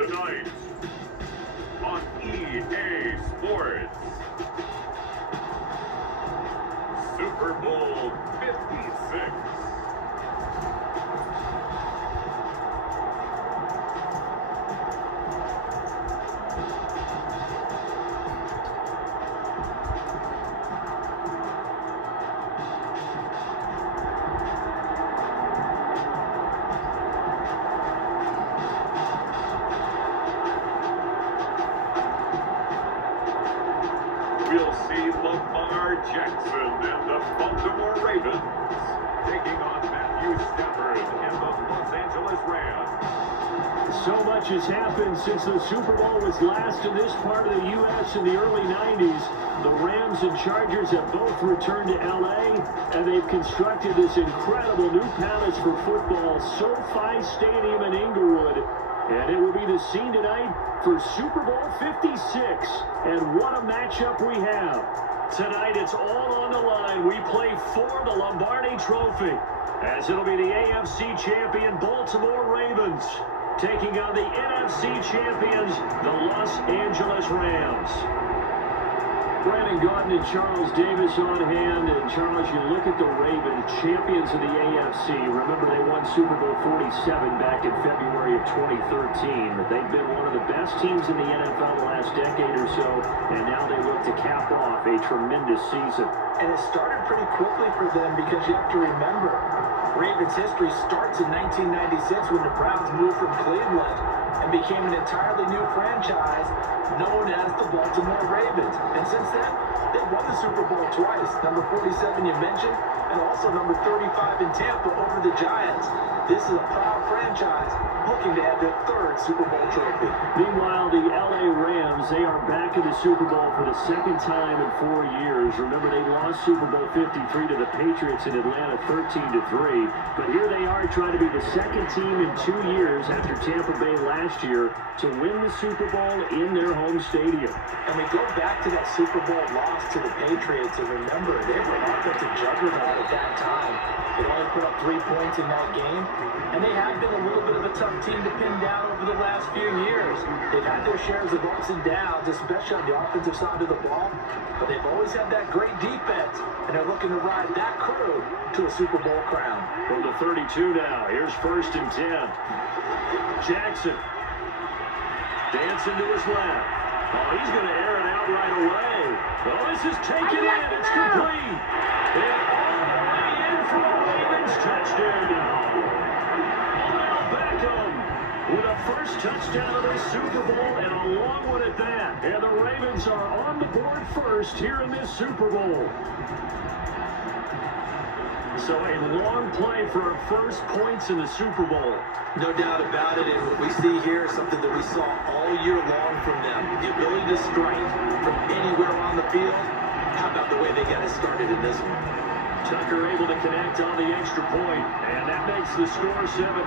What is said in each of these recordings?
Tonight on EA Sports, Super Bowl 56. We'll see Lamar Jackson and the Baltimore Ravens taking on Matthew Stafford and the Los Angeles Rams. So much has happened since the Super Bowl was last in this part of the U.S. in the early 90s. The Rams and Chargers have both returned to L.A., and they've constructed this incredible new palace for football, SoFi Stadium in Inglewood. And it will be the scene tonight for Super Bowl 56. And what a matchup we have. Tonight it's all on the line. We play for the Lombardi Trophy, as it'll be the AFC champion Baltimore Ravens taking on the NFC champions, the Los Angeles Rams. Brandon Gaudin and Charles Davis on hand. And Charles, you look at the Ravens, champions of the AFC. Remember, they won Super Bowl 47 back in February of 2013. They've been one of the best teams in the NFL the last decade or so, and now they look to cap off a tremendous season. And it started pretty quickly for them, because you have to remember, Ravens history starts in 1996 when the Browns moved from Cleveland and became an entirely new franchise known as the Baltimore Ravens. And since then, they've won the Super Bowl twice. Number 47 you mentioned, and also number 35 in Tampa over the Giants. This is a proud franchise looking to have their third Super Bowl trophy. Meanwhile, the LA Rams, they are back in the Super Bowl for the second time in 4 years. Remember, they lost Super Bowl 53 to the Patriots in Atlanta 13-3. But here they are trying to be the second team in 2 years after Tampa Bay last year to win the Super Bowl in their home stadium. And we go back to that Super Bowl loss to the Patriots, and remember, they were an offensive juggernaut at that time. They only put up 3 points in that game, and they have been a little bit of a tough team to pin down over the last few years. They've had their shares of ups and downs, especially on the offensive side of the ball, but they've always had that great defense, and they're looking to ride that crew to a Super Bowl crown. From the 32 now, here's 1st and 10. Jackson dancing to his left. Oh, he's going to air it out right away. Oh, this is taken in. It's complete. And all the way in for the Ravens touchdown. Odell Beckham with a first touchdown of the Super Bowl, and a long one at that. And the Ravens are on the board first here in this Super Bowl. So a long play for our first points in the Super Bowl. No doubt about it, and what we see here is something that we saw all year long from them. The ability to strike from anywhere on the field. How about the way they got it started in this one? Tucker able to connect on the extra point, and that makes the score 7-0.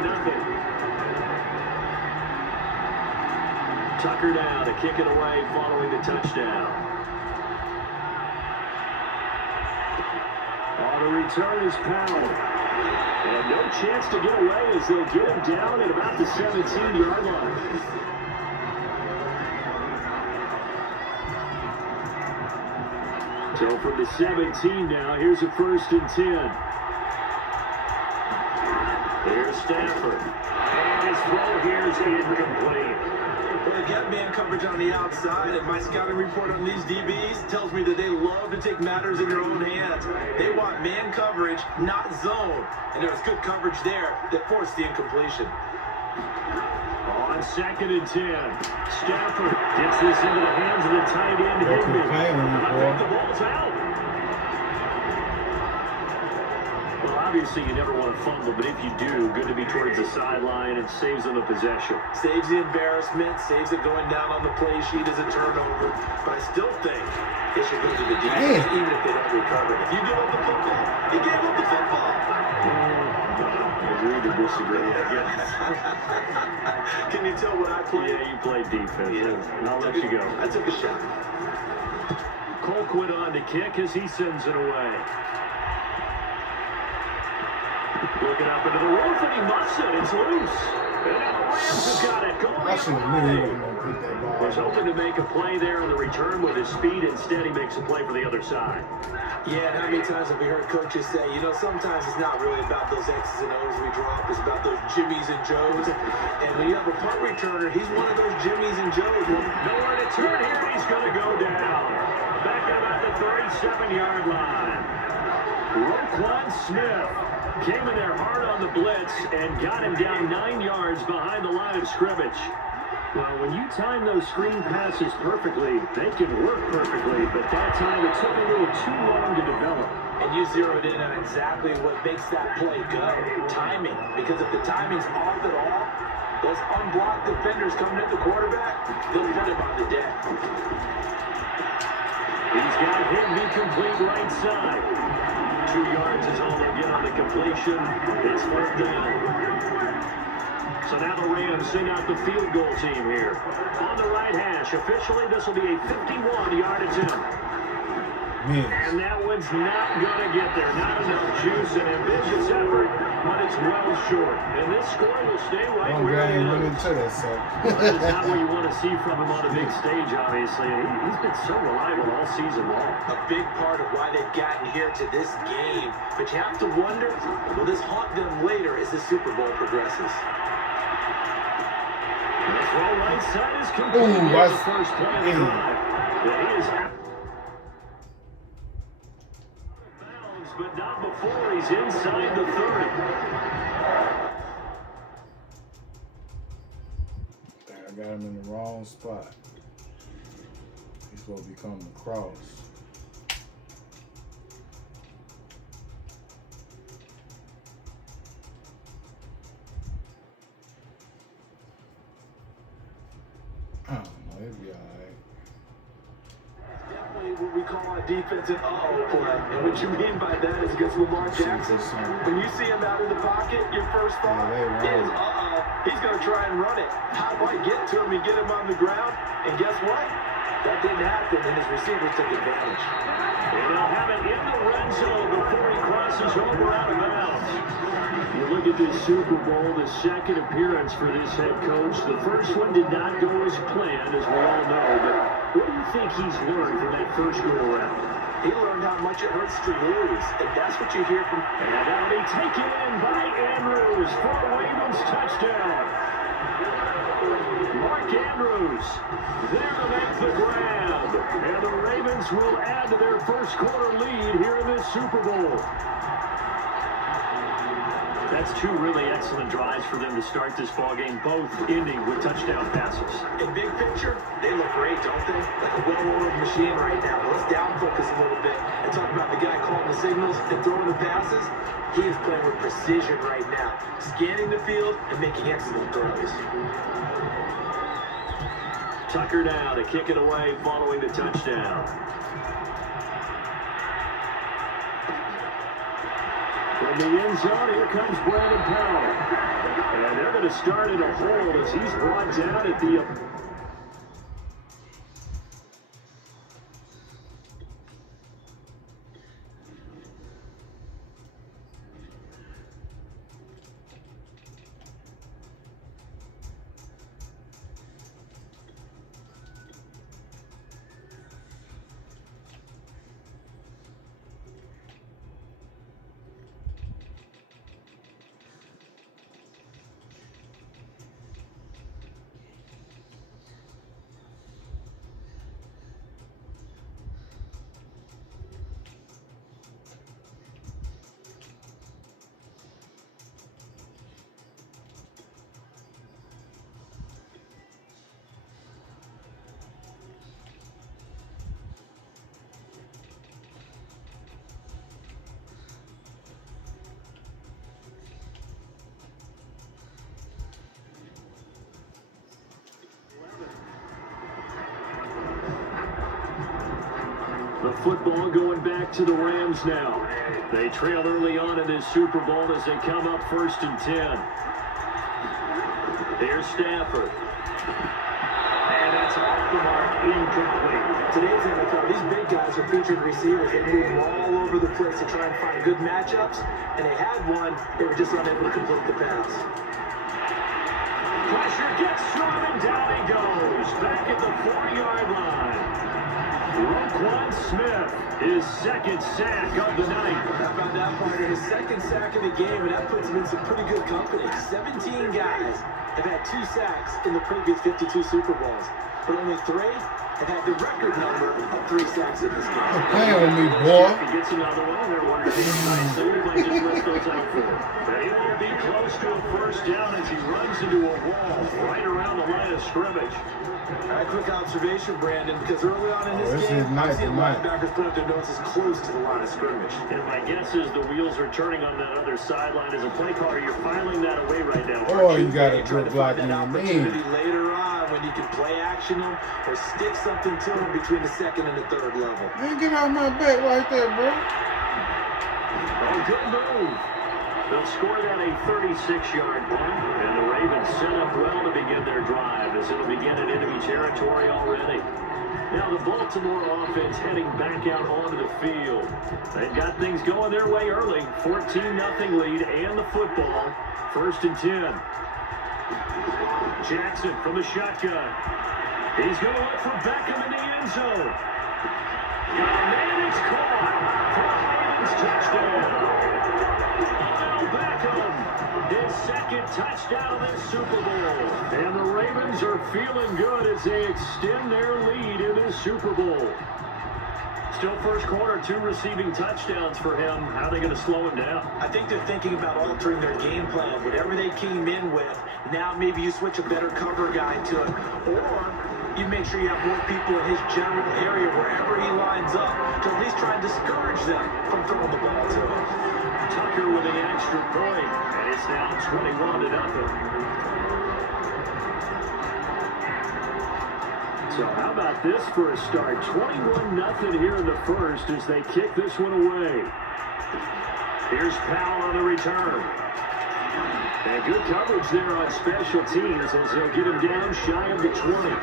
Tucker now to kick it away following the touchdown. On the return is Powell. And no chance to get away as they'll get him down at about the 17-yard line. So from the 17 now, here's a 1st and 10. Here's Stafford. And his throw here is incomplete. Well, they get man coverage on the outside, and my scouting report on these DBs tells me that they love to take matters in their own hands. They want man coverage, not zone. And there was good coverage there that forced the incompletion. On 2nd and 10, Stafford gets this into the hands of the tight end, Higbee. I think the ball's out. Well, obviously you never want to fumble, but if you do, good to be towards the sideline and saves them a possession. Saves the embarrassment, saves it going down on the play sheet as a turnover. But I still think they should go to the defense, even if they don't recover. If you give up the football, you gave up the football. Agree to disagree, I guess. Can you tell what I played? Yeah, you played defense. Yeah. I'll let you go. I took a shot. Colquitt on to kick as he sends it away. Looking up into the roof, and he muffs it. It's loose. And now the Rams have got it. Going I should have knew he wasn't going to pick that ball. Was hoping to make a play there on the return with his speed. Instead, he makes a play for the other side. Yeah, and how many times have we heard coaches say, you know, sometimes it's not really about those X's and O's we drop. It's about those Jimmies and Joes. And when you have a punt returner, he's one of those Jimmies and Joes. Nowhere to turn here. He's going to go down. Back at about the 37-yard line. Roquan Smith came in there hard on the blitz and got him down 9 yards behind the line of scrimmage. Well, when you time those screen passes perfectly, they can work perfectly, but that time it took a little too long to develop. And you zeroed in on exactly what makes that play go. Timing. Because if the timing's off at all, those unblocked defenders coming at the quarterback, they'll put him on the deck. He's got him incomplete right side. 2 yards is all they'll get on the completion. It's 4th down. So now the Rams sing out the field goal team here. On the right hash, officially this will be a 51-yard attempt. And that one's not going to get there. Not enough juice and ambitious effort, but it's well short. And this score will stay right where it is. That's not what you want to see from him on a big stage, obviously. And he's been so reliable all season long. A big part of why they've gotten here to this game. But you have to wonder, will this haunt them later as the Super Bowl progresses? The throw right side is complete. That's the first play of the drive. It is out. But not before he's inside the 30. I got him in the wrong spot. He's supposed to be coming across. I don't know, it'll be all right. Definitely what we call a defensive uh-oh play. And what you mean by that is against Lamar Jackson. When you see him out of the pocket, your first thought is, he's going to try and run it. How do I get to him and get him on the ground? And guess what? That didn't happen, and his receivers took advantage. And they'll have it in the red zone before he crosses over out of bounds. You look at this Super Bowl, the second appearance for this head coach. The first one did not go as planned, as we all know. But what do you think he's learned from that first go-around? He learned how much it hurts to lose, and that's what you hear from... And that'll be taken in by Andrews for a Ravens touchdown. Mark Andrews there to make the grab. And the Ravens will add to their first quarter lead here in this Super Bowl. That's two really excellent drives for them to start this ballgame, both ending with touchdown passes. In big picture, they look great, don't they? Like a well-oiled machine right now. But let's down focus a little bit and talk about the guy calling the signals and throwing the passes. He is playing with precision right now, scanning the field and making excellent throws. Tucker now to kick it away following the touchdown. From the end zone, here comes Brandon Powell. And they're going to start in a hold as he's brought down at the... The football going back to the Rams now. They trail early on in this Super Bowl as they come up 1st and 10. Here's Stafford. And that's off the mark, incomplete. Today's NFL, these big guys are featured receivers that move all over the place to try and find good matchups. And they had one, they were just unable to complete the pass. pressure, gets through, and down he goes. Back at the 40-yard line. Roquan Smith, his second sack of the night. How about that, partner? His second sack of the game, and that puts him in some pretty good company. 17 guys have had 2 sacks in the previous 52 Super Bowls, but only 3 have had the record number of 3 sacks in this game. Play on me, boy. If he gets another one, they're wondering if he might just list those out for him. They will be close to a first down as he runs into a wall right around the line of scrimmage. A quick observation, Brandon, because early on in this game, I'm seeing linebackers put up their noses close to the line of scrimmage. And my guess is the wheels are turning on that other sideline. As a play caller, you're filing that away right now. Oh, you got a good block That in opportunity later on when you can play action them or stick something to them between the second and the third level. Man, get off my back like that, bro. Oh, good move. They'll score that a 36-yard punt, and the Ravens set up well to begin their drive as it'll begin in enemy territory already. Now the Baltimore offense heading back out onto the field. They've got things going their way early. 14-0 lead and the football. 1st and 10. Jackson from the shotgun. He's going to look for Beckham in the end zone. And it's caught for a Ravens touchdown. Beckham, his second touchdown of this Super Bowl. And the Ravens are feeling good as they extend their lead in this Super Bowl. Still first quarter, 2 receiving touchdowns for him. How are they going to slow him down? I think they're thinking about altering their game plan. Whatever they came in with, now maybe you switch a better cover guy to it. Or you make sure you have more people in his general area wherever he lines up to at least try and discourage them from throwing the ball to him. Tucker with an extra point, and it's now 21-0. So how about this for a start? 21-0 here in the first as they kick this one away. Here's Powell on the return. And good coverage there on special teams as they'll get him down shy of the 20.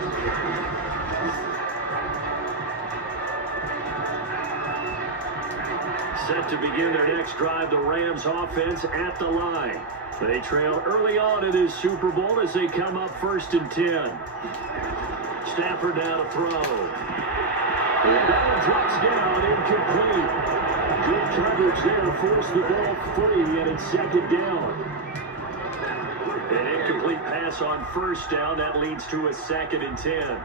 Set to begin their next drive, the Rams offense at the line. They trail early on in this Super Bowl as they come up 1st and 10. Stafford now to throw. And that one drops down, incomplete. Good coverage there, force the ball free, and it's 2nd down. An incomplete pass on 1st down, that leads to a 2nd and 10.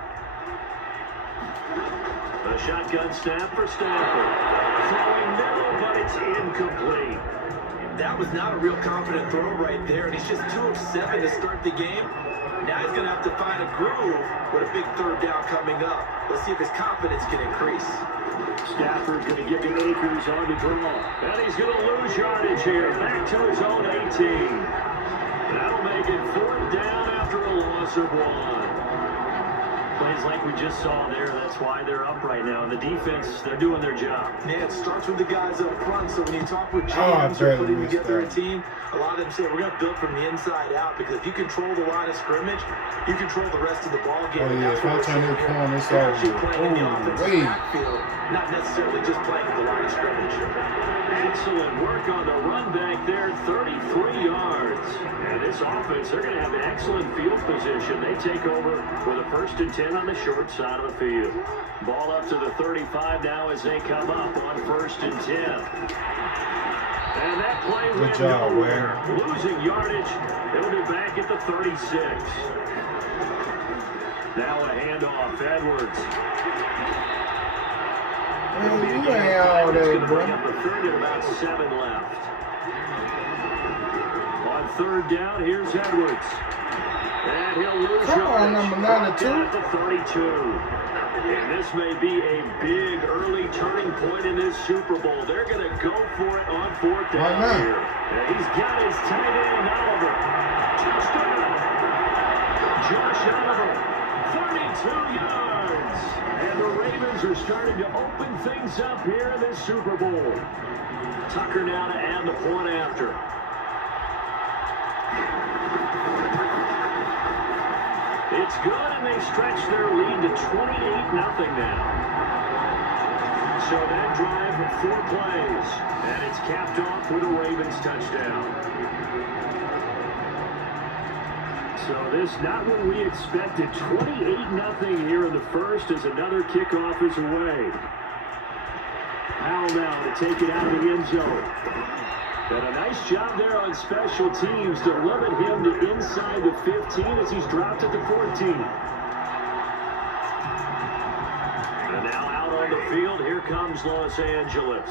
A shotgun snap for Stafford. Throwing middle, but it's incomplete. That was not a real confident throw right there, and he's just 2 of 7 to start the game. Now he's going to have to find a groove with a big 3rd down coming up. Let's see if his confidence can increase. Stafford going to give him Akers on the draw. And he's going to lose yardage here. Back to his own 18. That'll make it 4th down after a loss of 1. Plays like we just saw there. That's why they're up right now. And the defense, they're doing their job. Yeah, it starts with the guys up front. So when you talk with GMs or putting together a team, a lot of them say we're going to build from the inside out because if you control the line of scrimmage, you control the rest of the ball game. Oh yeah, if I turn this corner, it's over. Oh, backfield, not necessarily just playing at the line of scrimmage. Excellent work on the run back there, 33 yards. And this offense, they're going to have an excellent field position. They take over with a 1st and 10 on the short side of the field. Ball up to the 35 now as they come up on 1st and 10. And that play went nowhere. Losing yardage. They'll be back at the 36. Now a handoff, Edwards. Man, you ain't all that, bro. Up the 3rd and about 7 left. On 3rd down, here's Edwards. And he'll lose yardage. Number 92. At the 32. And this may be a big early turning point in this Super Bowl. They're going to go for it on 4th down here. And he's got his tight end, Oliver. Touchdown. Josh Oliver, 32 yards. And the Ravens are starting to open things up here in this Super Bowl. Tucker now to add the point after. It's good, and they stretch their lead to 28-0 now. So that drive of 4 plays, and it's capped off with a Ravens touchdown. So this not what we expected. 28-0 here in the first as another kickoff is away. Powell now to take it out of the end zone. And a nice job there on special teams to limit him to inside the 15 as he's dropped at the 14. And now out on the field, here comes Los Angeles.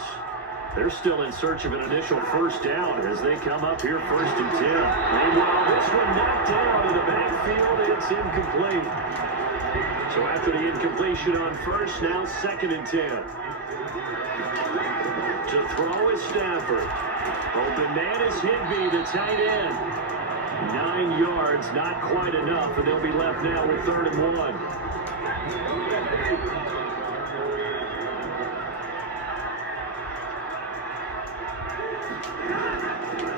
They're still in search of an initial first down as they come up here 1st and 10. Meanwhile, this one knocked down in the backfield. It's incomplete. So after the incompletion on first, now 2nd and 10. To throw is Stafford. Open man is Higbee, the tight end. 9 yards, not quite enough, and they'll be left now with 3rd and 1.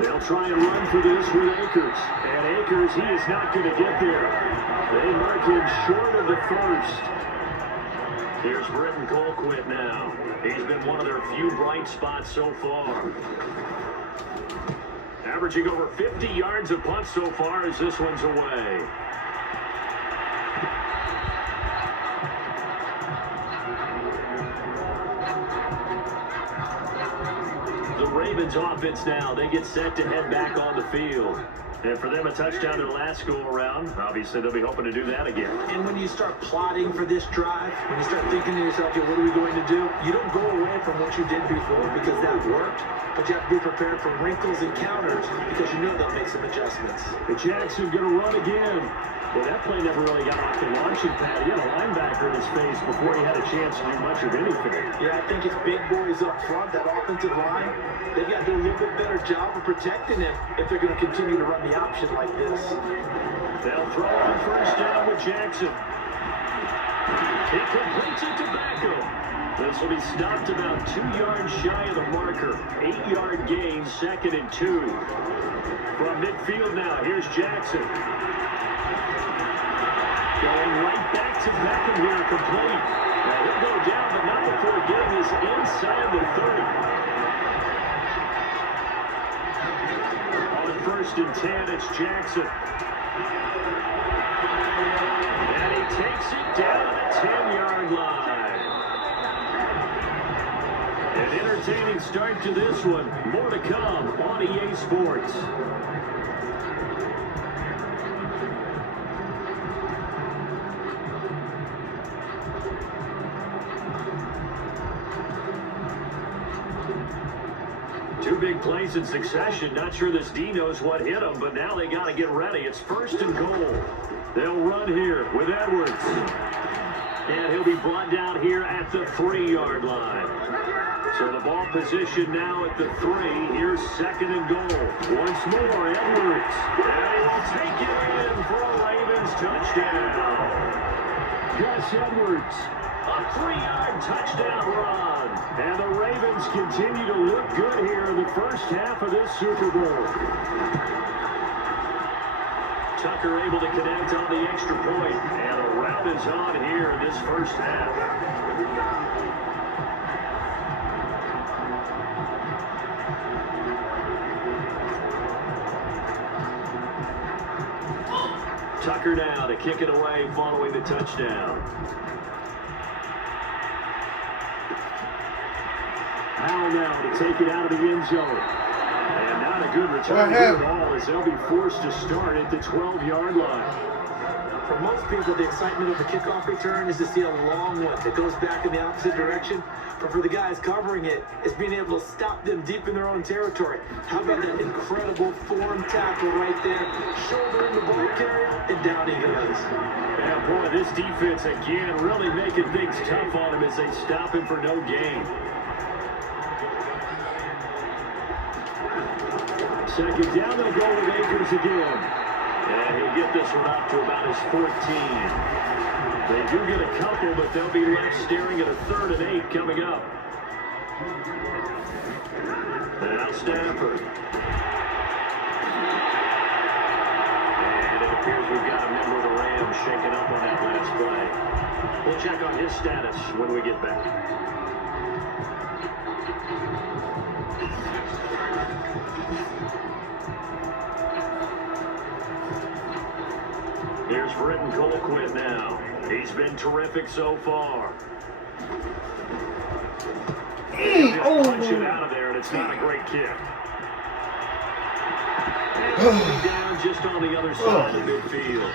They'll try and run for this with Akers. And Akers, he is not going to get there. They mark him short of the first. Here's Britton Colquitt now. He's been one of their few bright spots so far. Averaging over 50 yards a punt so far as this one's away. The Ravens offense now, they get set to head back on the field. And for them, a touchdown their last go-around. Obviously, they'll be hoping to do that again. And when you start plotting for this drive, when you start thinking to yourself, what are we going to do? You don't go away from what you did before because that worked. But you have to be prepared for wrinkles and counters because you know they'll make some adjustments. And Jackson going to run again. Well, that play never really got off the launching pad. He had a linebacker in his face before he had a chance to do much of anything. Yeah, I think it's big boys up front, that offensive line. They've got to do a little bit better job of protecting him if they're going to continue to run the option like this. They'll throw on 1st down with Jackson. He completes it to Beckham. This will be stopped about 2 yards shy of the marker. 8-yard gain, 2nd and 2. From midfield now, here's Jackson. Going right back to Beckham here, complete. Now he'll go down, but not before getting this inside the 30. On 1st and 10, it's Jackson. And he takes it down to the 10-yard line. An entertaining start to this one. More to come on EA Sports. Two big plays in succession. Not sure this D knows what hit him, but now they got to get ready. It's 1st and goal. They'll run here with Edwards. And he'll be brought down here at the 3-yard line. So the ball position now at the 3. Here's 2nd and goal. Once more, Edwards. And he will take it in for a Ravens touchdown. Gus Edwards. A 3-yard touchdown run. And the Ravens continue to look good here in the first half of this Super Bowl. Tucker able to connect on the extra point. And a rout is on here in this first half. Tucker now to kick it away following the touchdown. Powell now to take it out of the end zone. And not a good return here at all as they'll be forced to start at the 12-yard line. For most people, the excitement of the kickoff return is to see a long one that goes back in the opposite direction. But for the guys covering it, it's being able to stop them deep in their own territory. How about that incredible form tackle right there? Shouldering the ball carrier, and down he goes. Yeah, boy, this defense again really making things tough on him as they stop him for no gain. 2nd down, they'll go with Akers again. And he'll get this one up to about his 14. They do get a couple, but they'll be left staring at a 3rd and 8 coming up. Now Stafford. And it appears we've got a member of the Rams shaken up on that last play. We'll check on his status when we get back. Here's Britton Colquitt now. He's been terrific so far. Oh, Punch it out of there, and it's not a great kick. And he'll be down just on the other side of the midfield.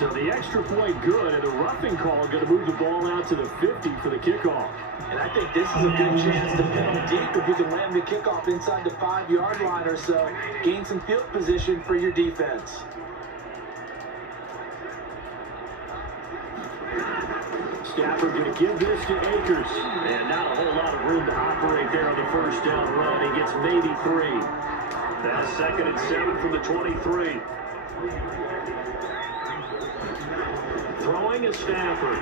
So the extra point good, and the roughing call going to move the ball out to the 50 for the kickoff. And I think this is a good chance to pin them deep if you can land the kickoff inside the 5-yard line or so. Gain some field position for your defense. Stafford going to give this to Akers. And not a whole lot of room to operate there on the first down run. He gets maybe 3. That's 2nd and 7 from the 23. Throwing is Stafford.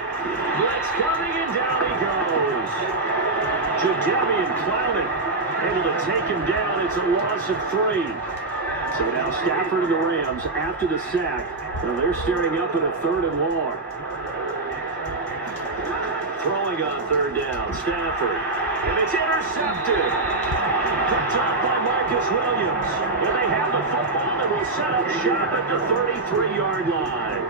Blitz coming, and down he goes. Jadeveon Clowney able to take him down. It's a loss of 3. So now Stafford and the Rams after the sack. Now they're staring up at a 3rd and long. Throwing on 3rd down, Stafford. And it's intercepted. Picked off by Marcus Williams. And they have the football and will set up shop at the 33-yard line.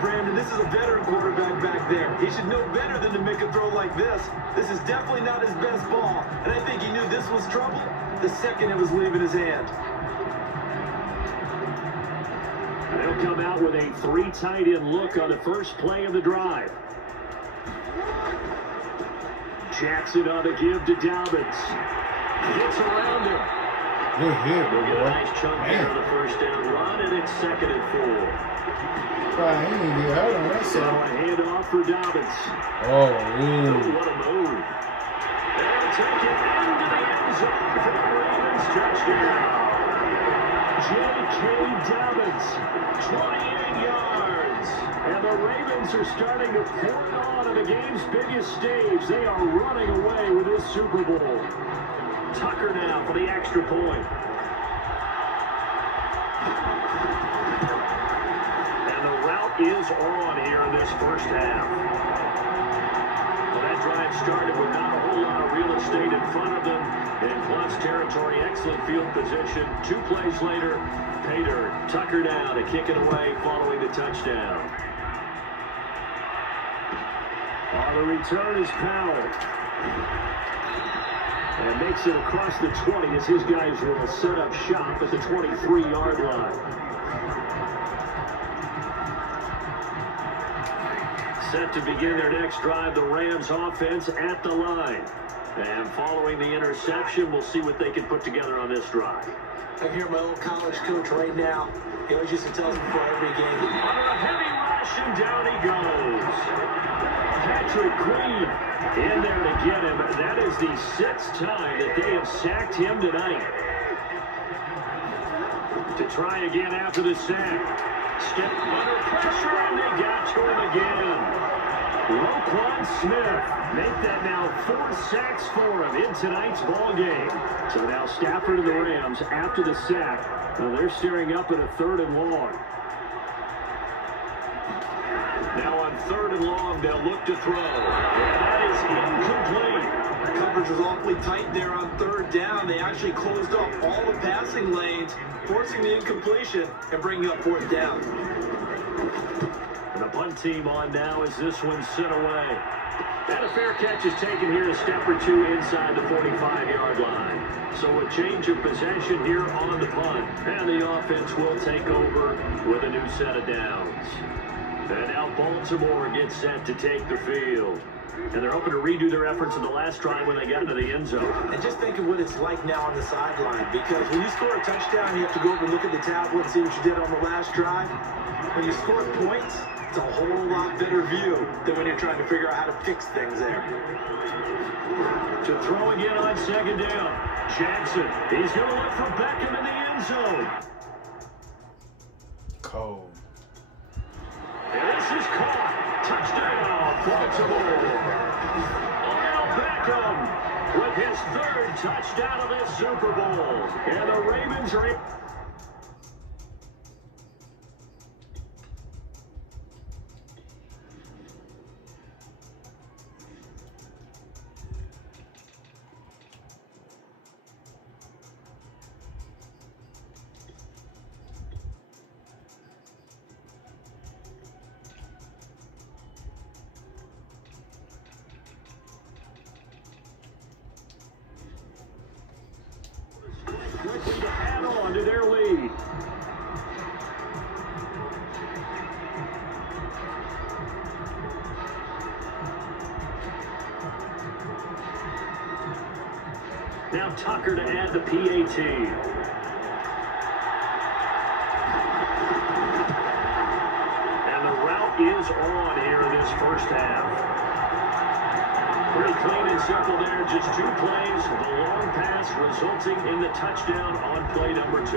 Brandon, this is a veteran quarterback back there. He should know better than to make a throw like this. This is definitely not his best ball. And I think he knew this was trouble the second it was leaving his hand. They'll come out with a 3 tight end look on the first play of the drive. Jackson on the give to Dobbins. Gets around him. good hit, We'll get a boy. nice chunk here on the first down run, and it's 2nd and 4. Right, he didn't get hurt on that So side. a handoff for Dobbins. Oh, Ooh, ooh. what a move. They'll take it into the end zone for the Ravens touchdown. J.K. Dobbins, 28 yards. And the Ravens are starting to pour it on at the game's biggest stage. They are running away with this Super Bowl. Tucker now for the extra point. And the route is on here in this first half. Well, that drive started with not a whole lot of real estate in front of them. In plus territory, excellent field position. 2 plays later, pay dirt. Tucker down to kick it away following the touchdown. On the return is Powell. And makes it across the 20 as his guys will set up shop at the 23-yard line. Set to begin their next drive, the Rams offense at the line. And following the interception, we'll see what they can put together on this drive. I hear my old college coach right now. He always used to tell us before every game. Under a heavy rush, and down he goes. Patrick Queen in there to get him. That is the 6th time that they have sacked him tonight. To try again after the sack. Step under pressure, and they got to him again. Roquan Smith make that now 4 sacks for him in tonight's ball game. So now Stafford and the Rams after the sack. Well, they're staring up at a 3rd and long. Now on 3rd and long, they'll look to throw. And that is incomplete. The coverage was awfully tight there on 3rd down. They actually closed off all the passing lanes, forcing the incompletion and bringing up 4th down. And the punt team on now as this one's sent away. And a fair catch is taken here, a step or 2 inside the 45-yard line. So a change of possession here on the punt. And the offense will take over with a new set of downs. And now Baltimore gets set to take the field. And they're hoping to redo their efforts in the last drive when they got into the end zone. And just think of what it's like now on the sideline, because when you score a touchdown, you have to go over and look at the tablet and see what you did on the last drive. When you score points, it's a whole lot better view than when you're trying to figure out how to fix things there. To throw again on 2nd down. Jackson, he's going to look for Beckham in the end zone. Cold. And this is caught. Touchdown, Baltimore. Odell Beckham with his 3rd touchdown of this Super Bowl. And the Ravens are in. Now Tucker to add the PAT. And the route is on here in this first half. Pretty clean and simple there. Just 2 plays. The long pass resulting in the touchdown on play number 2.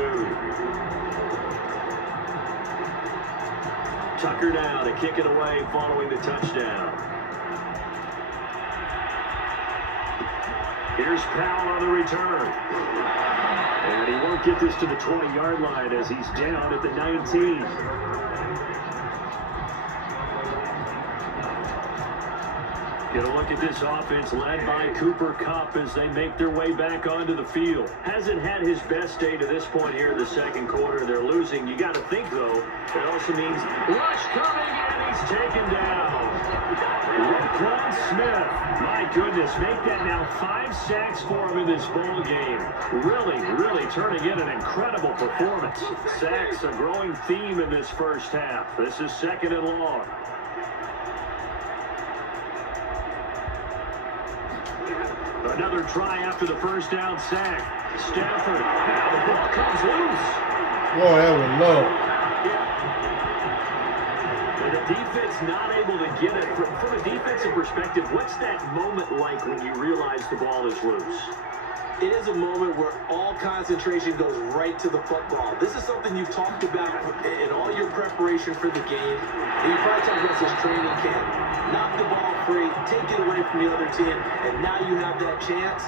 Tucker now to kick it away following the touchdown. Here's Powell on the return. And he won't get this to the 20-yard line as he's down at the 19. Get a look at this offense led by Cooper Kupp as they make their way back onto the field. Hasn't had his best day to this point here in the second quarter. They're losing. You got to think, though, it also means rush coming, and he's taken down. Roquan Smith, my goodness, make that now 5 sacks for him in this ball game. Really turning in an incredible performance. Sacks a growing theme in this first half. This is 2nd and long. Another try after the first down sack. Stafford. Now the ball comes loose. Boy, that was low. And the defense not able to get it. From a defensive perspective, what's that moment like when you realize the ball is loose? It is a moment where all concentration goes right to the football. This is something you've talked about in all your preparation for the game. And you probably talked about this training camp. Knock the ball free, take it away from the other team, and now you have that chance.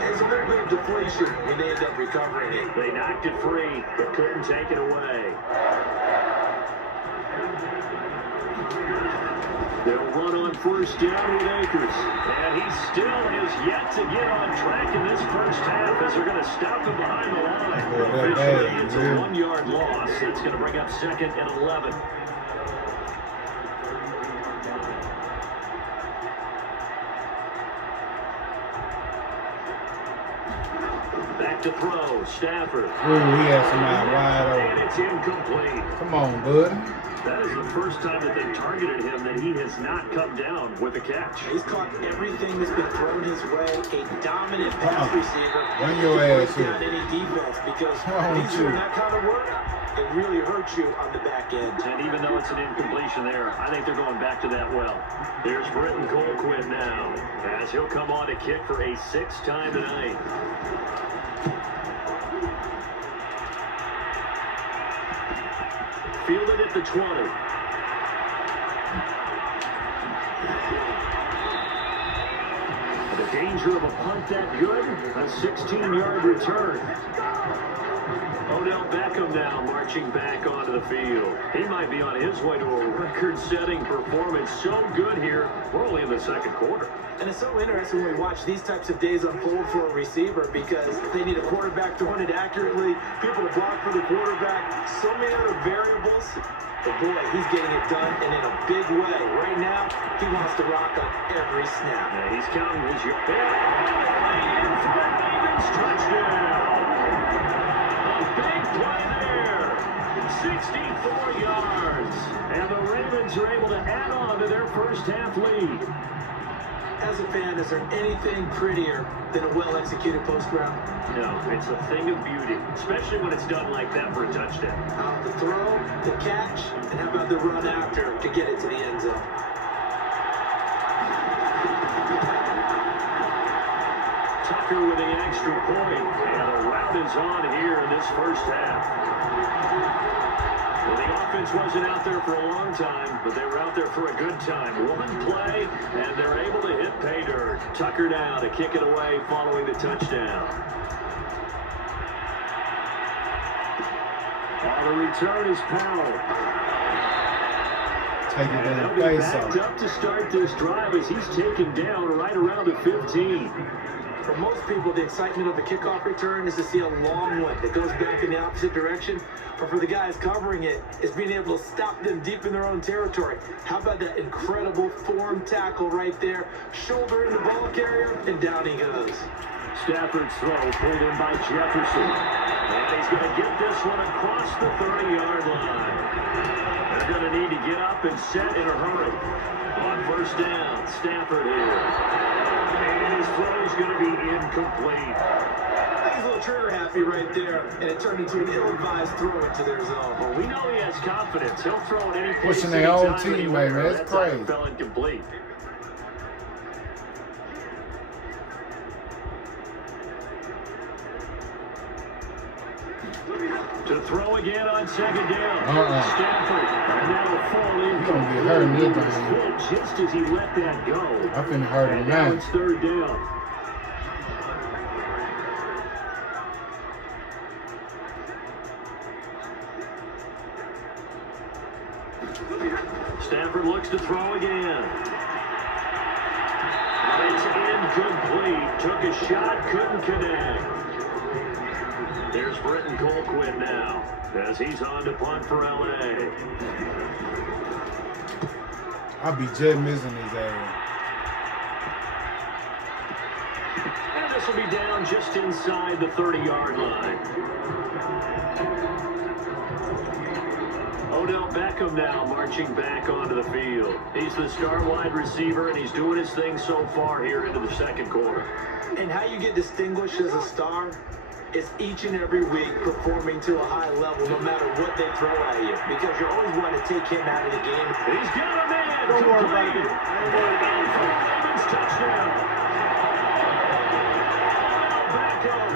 There's a little bit of deflation when they end up recovering it. They knocked it free, but couldn't take it away. They'll run on first down with Akers. And he still is yet to get on track in this first half as they're going to stop him behind the line. Officially, it's a 1-yard loss. It's going to bring up 2nd and 11. Back to throw. Stafford. Ooh, he had somebody wide open. And it's incomplete. Come on, bud. That is the first time that they've targeted him that he has not come down with a catch. He's caught everything that's been thrown his way. A dominant pass receiver. Bring your ass here. Down any defense because he's doing that kind of work. It really hurts you on the back end. And even though it's an incompletion there, I think they're going back to that well. There's Britton Colquitt now as he'll come on to kick for a 6th time tonight. Fielded at the 20. The danger of a punt that good, a 16-yard return. Odell Beckham now marching back onto the field. He might be on his way to a record-setting performance. So good here. We're only in the second quarter. And it's so interesting when we watch these types of days unfold for a receiver because they need a quarterback throwing it accurately, people to block for the quarterback, so many other variables. But boy, he's getting it done and in a big way. Right now, he wants to rock on every snap. Yeah, he's counting his yards. And for the Ravens touchdown. A big play there. 64 yards. And the Ravens are able to add on to their first half lead. As a fan, is there anything prettier than a well-executed post route? No, it's a thing of beauty, especially when it's done like that for a touchdown. The throw, the catch, and how about the run after to get it to the end zone? Tucker with the extra point, and the route is on here in this first half. Well, the offense wasn't out there for a long time, but they were out there for a good time. One play, and they're able to hit pay dirt. Tucker now to kick it away following the touchdown. The return is Powell. Take it in the They'll be face backed off. up to start this drive as he's taken down right around the 15. For most people, the excitement of the kickoff return is to see a long one that goes back in the opposite direction. But for the guys covering it, it's being able to stop them deep in their own territory. How about that incredible form tackle right there? Shoulder in the ball carrier, and down he goes. Stafford's throw pulled in by Jefferson. And he's going to get this one across the 30-yard line. They're going to need to get up and set in a hurry. On first down, Stafford here. And his throw's going to be incomplete. He's a little trigger happy right there, and it turned into an ill-advised throw into their zone. Well, we know he has confidence. He'll throw it any place, Pushing their own anytime, teammate, anywhere. man. That's That time crazy. fell incomplete. To throw again on second down. Stafford. And that'll fall in. He's gonna get hurt in this game. Just as he let that go. I finna hurt him And now now. it's third down. Stafford looks to throw again. It's incomplete. Took a shot, couldn't connect. There's Britton Colquitt now, as he's on to punt for L.A. I'll be just missing his ass. And this will be down just inside the 30-yard line. Odell Beckham now marching back onto the field. He's the star wide receiver, and he's doing his thing so far here into the second quarter. And how you get distinguished as a star is each and every week performing to a high level no matter what they throw at you, because you always want to take him out of the game. He's got a man. Don't worry about complete. it. Don't worry about it. Ravens touchdown. Beckham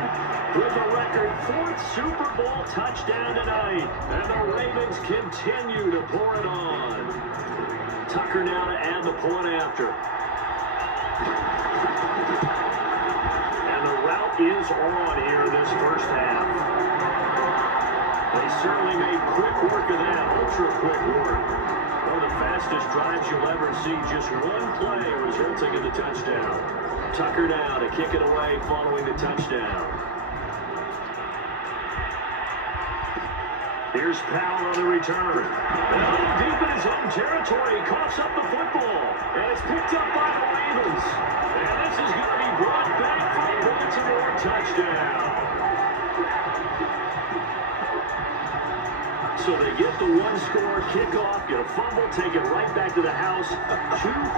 with a record 4th Super Bowl touchdown tonight. And the Ravens continue to pour it on. Tucker now to add the point after. And the route is on here this first half. They certainly made quick work of that, ultra quick work. One of the fastest drives you'll ever see, just one play resulting in the touchdown. Tucker now to kick it away following the touchdown. Here's Powell on the return. And deep in his own territory, he coughs up the football. And it's picked up by the Ravens. And this is going to be brought back for a Baltimore touchdown. So they get the one-score kickoff, get a fumble, take it right back to the house. 2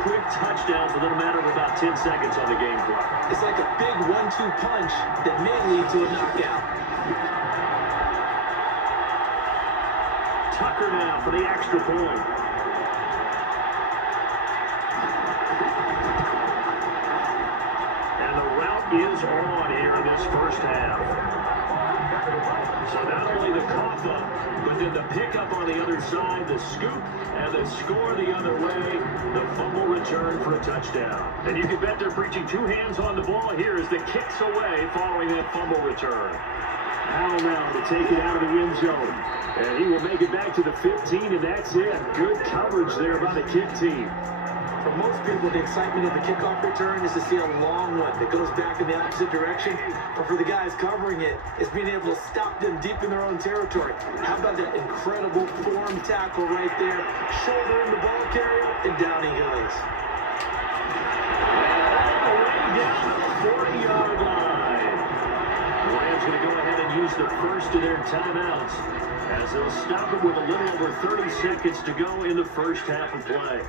quick touchdowns within a matter of about 10 seconds on the game clock. It's like a big 1-2 punch that may lead to a knockout. Tucker now for the extra point. And the route is on here in this first half. So not only the cough up, but then the pickup on the other side, the scoop, and the score the other way, the fumble return for a touchdown. And you can bet they're preaching 2 hands on the ball here as the kicks away following that fumble return. Powell now to take it out of the end zone. And he will make it back to the 15, and that's it. Good coverage there by the kick team. For most people, the excitement of the kickoff return is to see a long one that goes back in the opposite direction. But for the guys covering it, it's being able to stop them deep in their own territory. How about that incredible form tackle right there? Shoulder in the ball carrier, and down he goes. All the way down the 40-yard line. The Rams going to go ahead and use the first of their timeouts as they'll stop it with a little over 30 seconds to go in the first half of play.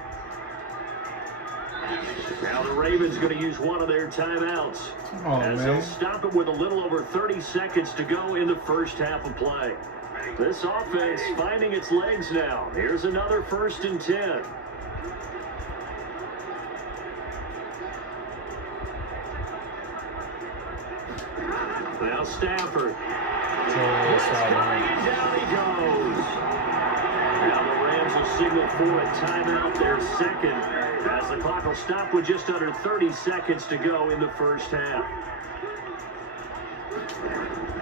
Now the Ravens going to use one of their timeouts as they'll stop it with a little over 30 seconds to go in the first half of play. This offense finding its legs now. Here's another 1st and 10. Now Stafford. And down he goes. Now the Rams will signal for a timeout, their second, as the clock will stop with just under 30 seconds to go in the first half.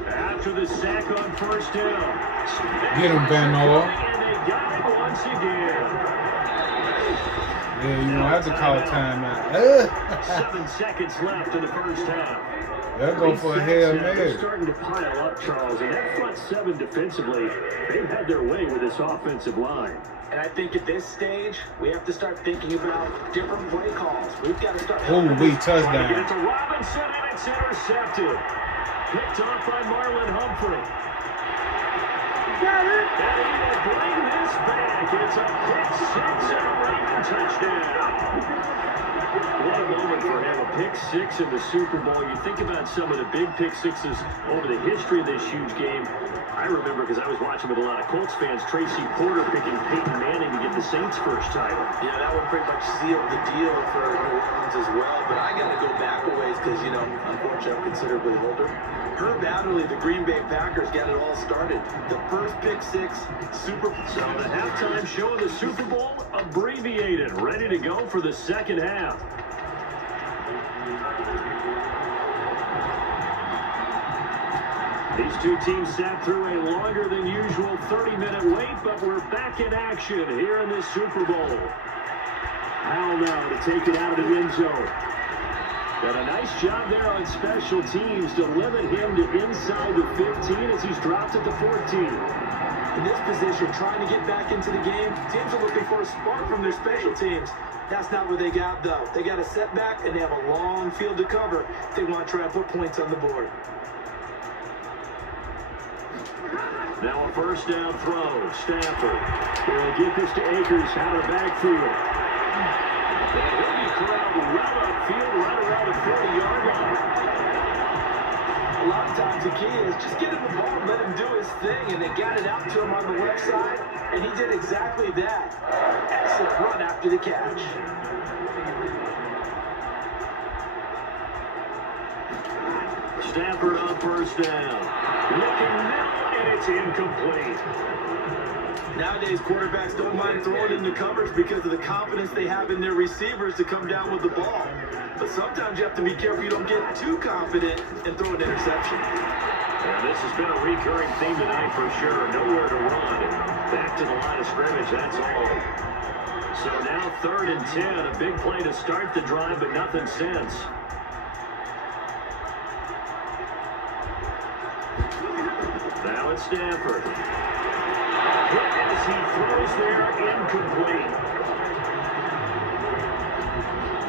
After the sack on 1st down. Get him, Van Noah. And they got it once again. Yeah, you don't have to call timeout. 7 seconds left in the first half. They'll go for a Hail They're Mary. starting to pile up, Charles, and that front 7 defensively, they've had their way with this offensive line. And I think at this stage, we have to start thinking about different play calls. We've got to start. Holy Trying to get touchdown. it to Robinson, and it's intercepted. Picked off by Marlon Humphrey. And he will bring this back. It's a pick six and a Raven touchdown. What a moment for him, a pick six in the Super Bowl. You think about some of the big pick sixes over the history of this huge game. I remember, because I was watching with a lot of Colts fans, Tracy Porter picking Peyton Manning to get the Saints' first title. Yeah, that would pretty much seal the deal for New Orleans as well. But I got to go back a ways because, unfortunately, I'm considerably older. Herb Adderley, the Green Bay Packers, got it all started. The first pick six, Super Bowl. So the halftime show of the Super Bowl, abbreviated, ready to go for the second half. These two teams sat through a longer than usual 30-minute wait, but we're back in action here in this Super Bowl. Howell now to take it out of the end zone. Got a nice job there on special teams to limit him to inside the 15 as he's dropped at the 14. In this position, trying to get back into the game, teams are looking for a spark from their special teams. That's not what they got, though. They got a setback, and they have a long field to cover if they want to try and put points on the board. Now a first down throw. Stafford. He'll get this to Akers out of the backfield. And he'll be corralled right upfield, right around the 40-yard line. A lot of times the key is just get him the ball and let him do his thing, and they got it out to him on the left side, and he did exactly that. Excellent run after the catch. Stafford on first down. Looking now, and it's incomplete. Nowadays, quarterbacks don't mind throwing in the coverage because of the confidence they have in their receivers to come down with the ball. But sometimes you have to be careful you don't get too confident and throw an interception. And this has been a recurring theme tonight for sure. Nowhere to run. Back to the line of scrimmage, that's all. So now 3rd and 10. A big play to start the drive, but nothing since. Now it's Stafford. As he throws there, incomplete.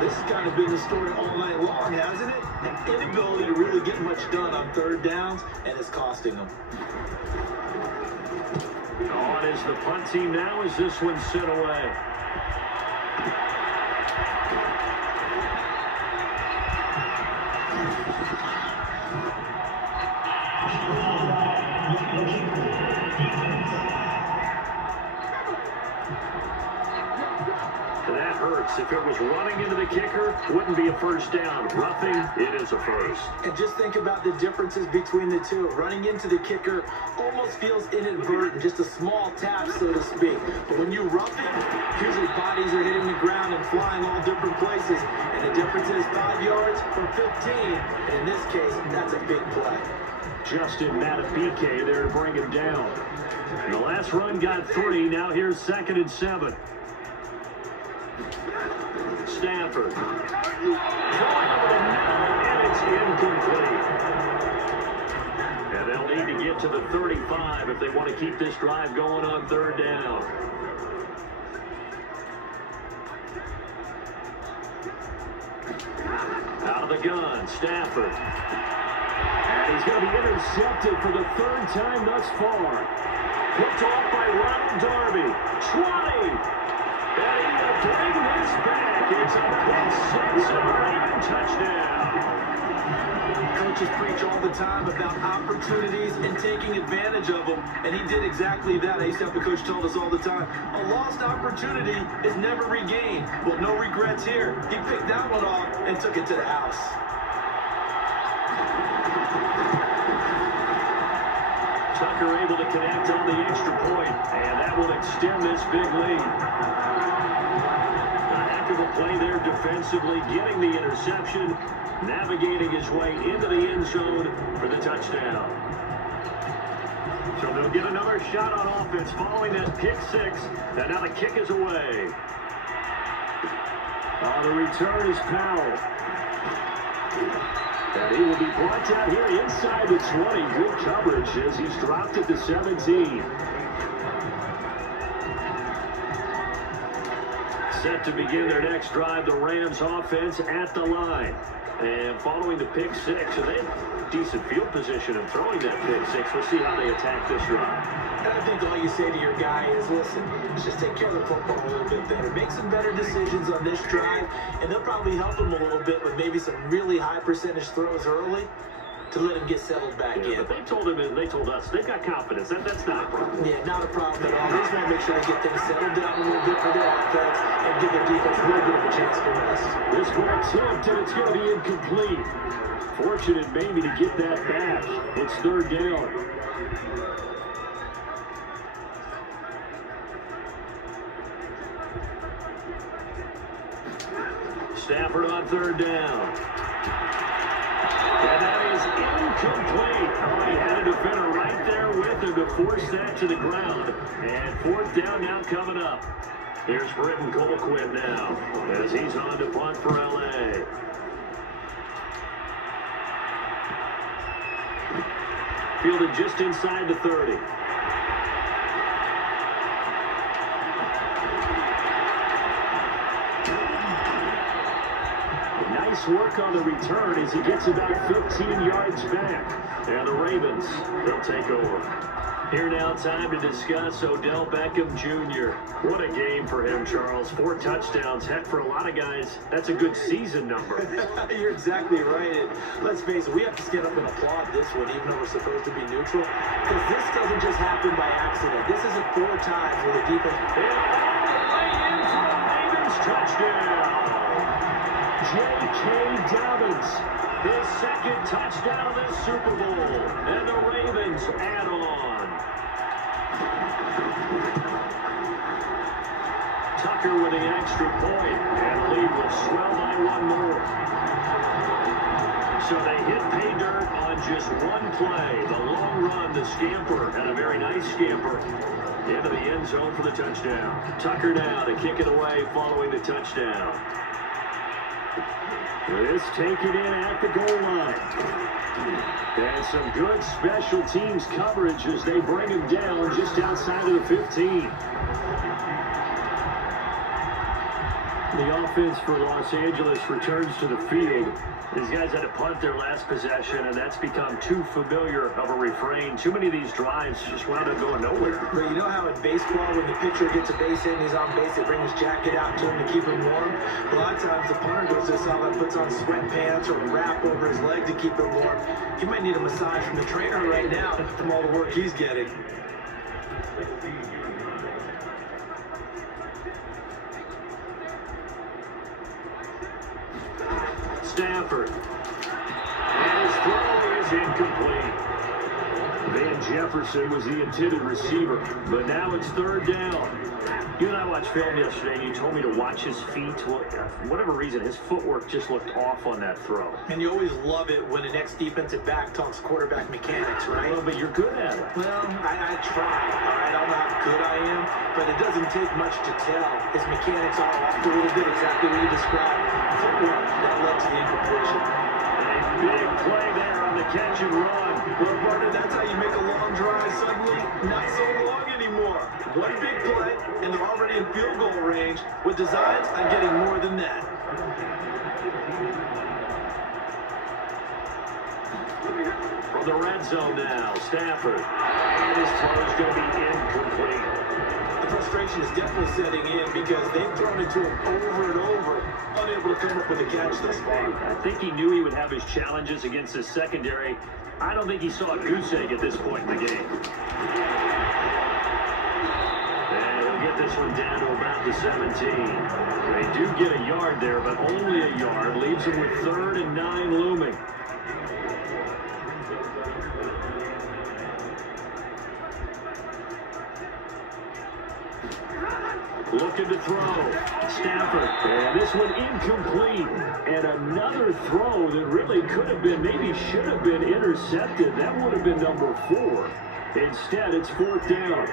This has kind of been the story all night long, hasn't it? An inability to really get much done on 3rd downs, and it's costing them. On is the punt team now as this one's sent away. That hurts. If it was running into the kicker, wouldn't be a first down. Roughing, it is a first. And just think about the differences between the two. Running into the kicker almost feels inadvertent, just a small tap, so to speak. But when you rough it, usually bodies are hitting the ground and flying all different places. And the difference is 5 yards from 15. And in this case, that's a big play. Justin Matabike there to bring him down. The last run got 3. Now here's 2nd and 7. Stafford. And it's incomplete. And they'll need to get to the 35 if they want to keep this drive going on 3rd down. Out of the gun, Stafford. And he's going to be intercepted for the 3rd time thus far. Picked off by Ronald Darby. 20. And he will bring this back. It's a pick 6 and a Raven touchdown. Coaches preach all the time about opportunities and taking advantage of them, and he did exactly that. I used to have the coach told us all the time, a lost opportunity is never regained. Well, no regrets here. He picked that one off and took it to the house. Tucker able to connect on the extra point, and that will extend this big lead. A heck of a play there defensively, getting the interception, navigating his way into the end zone for the touchdown. So they'll get another shot on offense following that pick 6, and now the kick is away. The return is Powell. And he will be brought down here inside the 20. Good coverage as he's dropped it to 17. Set to begin their next drive, the Rams offense at the line. And following the pick six, so they have decent field position of throwing that pick six. We'll see how they attack this drive. And I think all you say to your guy is, listen, let's just take care of the football a little bit better. Make some better decisions on this drive, and they'll probably help him a little bit with maybe some really high percentage throws early to let him get settled back in. But they told him, and they told us, they've got confidence. That's not a problem. Yeah, not a problem at all. They just want to make sure they get things settled down a little bit for their offense and give their defense a little bit of a chance to rest. This one tipped, and it's going to be incomplete. Fortunate maybe to get that back. It's third down. Stafford on third down. And that is incomplete. Oh, he had a defender right there with him to force that to the ground. And fourth down now coming up. Here's Britton Colquitt now as he's on to punt for L.A. Fielded just inside the 30. Nice work on the return as he gets about 15 yards back. And the Ravens, they'll take over. Here now, time to discuss Odell Beckham Jr. What a game for him, Charles. 4 touchdowns. Heck, for a lot of guys, that's a good season number. You're exactly right. And let's face it, we have to stand up and applaud this one, even though we're supposed to be neutral. Because this doesn't just happen by accident. This isn't 4 times where the defense... Right in for the Ravens touchdown. J.K. Dobbins, his second touchdown of this Super Bowl. And the Ravens add on. Tucker with an extra point, and the lead will swell by 1 more. So they hit pay dirt on just one play. The long run, the scamper, and a very nice scamper into the end zone for the touchdown. Tucker now to kick it away following the touchdown. This taken in at the goal line. And some good special teams coverage as they bring him down just outside of the 15. The offense for Los Angeles returns to the field. These guys had to punt their last possession, and that's become too familiar of a refrain. Too many of these drives just wound up going nowhere. But you know how in baseball, when the pitcher gets a base hit and he's on base, they bring his jacket out to him to keep him warm? A lot of times the punter goes this out and puts on sweatpants or a wrap over his leg to keep him warm. He might need a massage from the trainer right now from all the work he's getting. Stafford. And his throw is incomplete. Van Jefferson was the intended receiver, but now it's third down. You and I watched film yesterday, and you told me to watch his feet. Well, for whatever reason, his footwork just looked off on that throw. And you always love it when the next defensive back talks quarterback mechanics, right? Well, but you're good at it. Well, I try, all right? I don't know how good I am, but it doesn't take much to tell. His mechanics are off a little bit, exactly what you described. Footwork that led to the incompletion. A big play there on the catch and run. Well, partner, that's how you make a long drive suddenly not so long anymore. One big play, and they're already in field goal range. With designs, I'm getting more than that. From the red zone now, Stafford. And his throw is going to be incomplete. The frustration is definitely setting in because they've thrown it to him over and over, unable to come up with a catch thus far. I think he knew he would have his challenges against his secondary. I don't think he saw a goose egg at this point in the game. And he'll get this one down to about the 17. They do get a yard there, but only a yard. Leaves him with 3rd and 9 looming. Looking to throw. Stafford. And this one incomplete. And another throw that really could have been, maybe should have been intercepted. That would have been number 4. Instead, it's 4th down.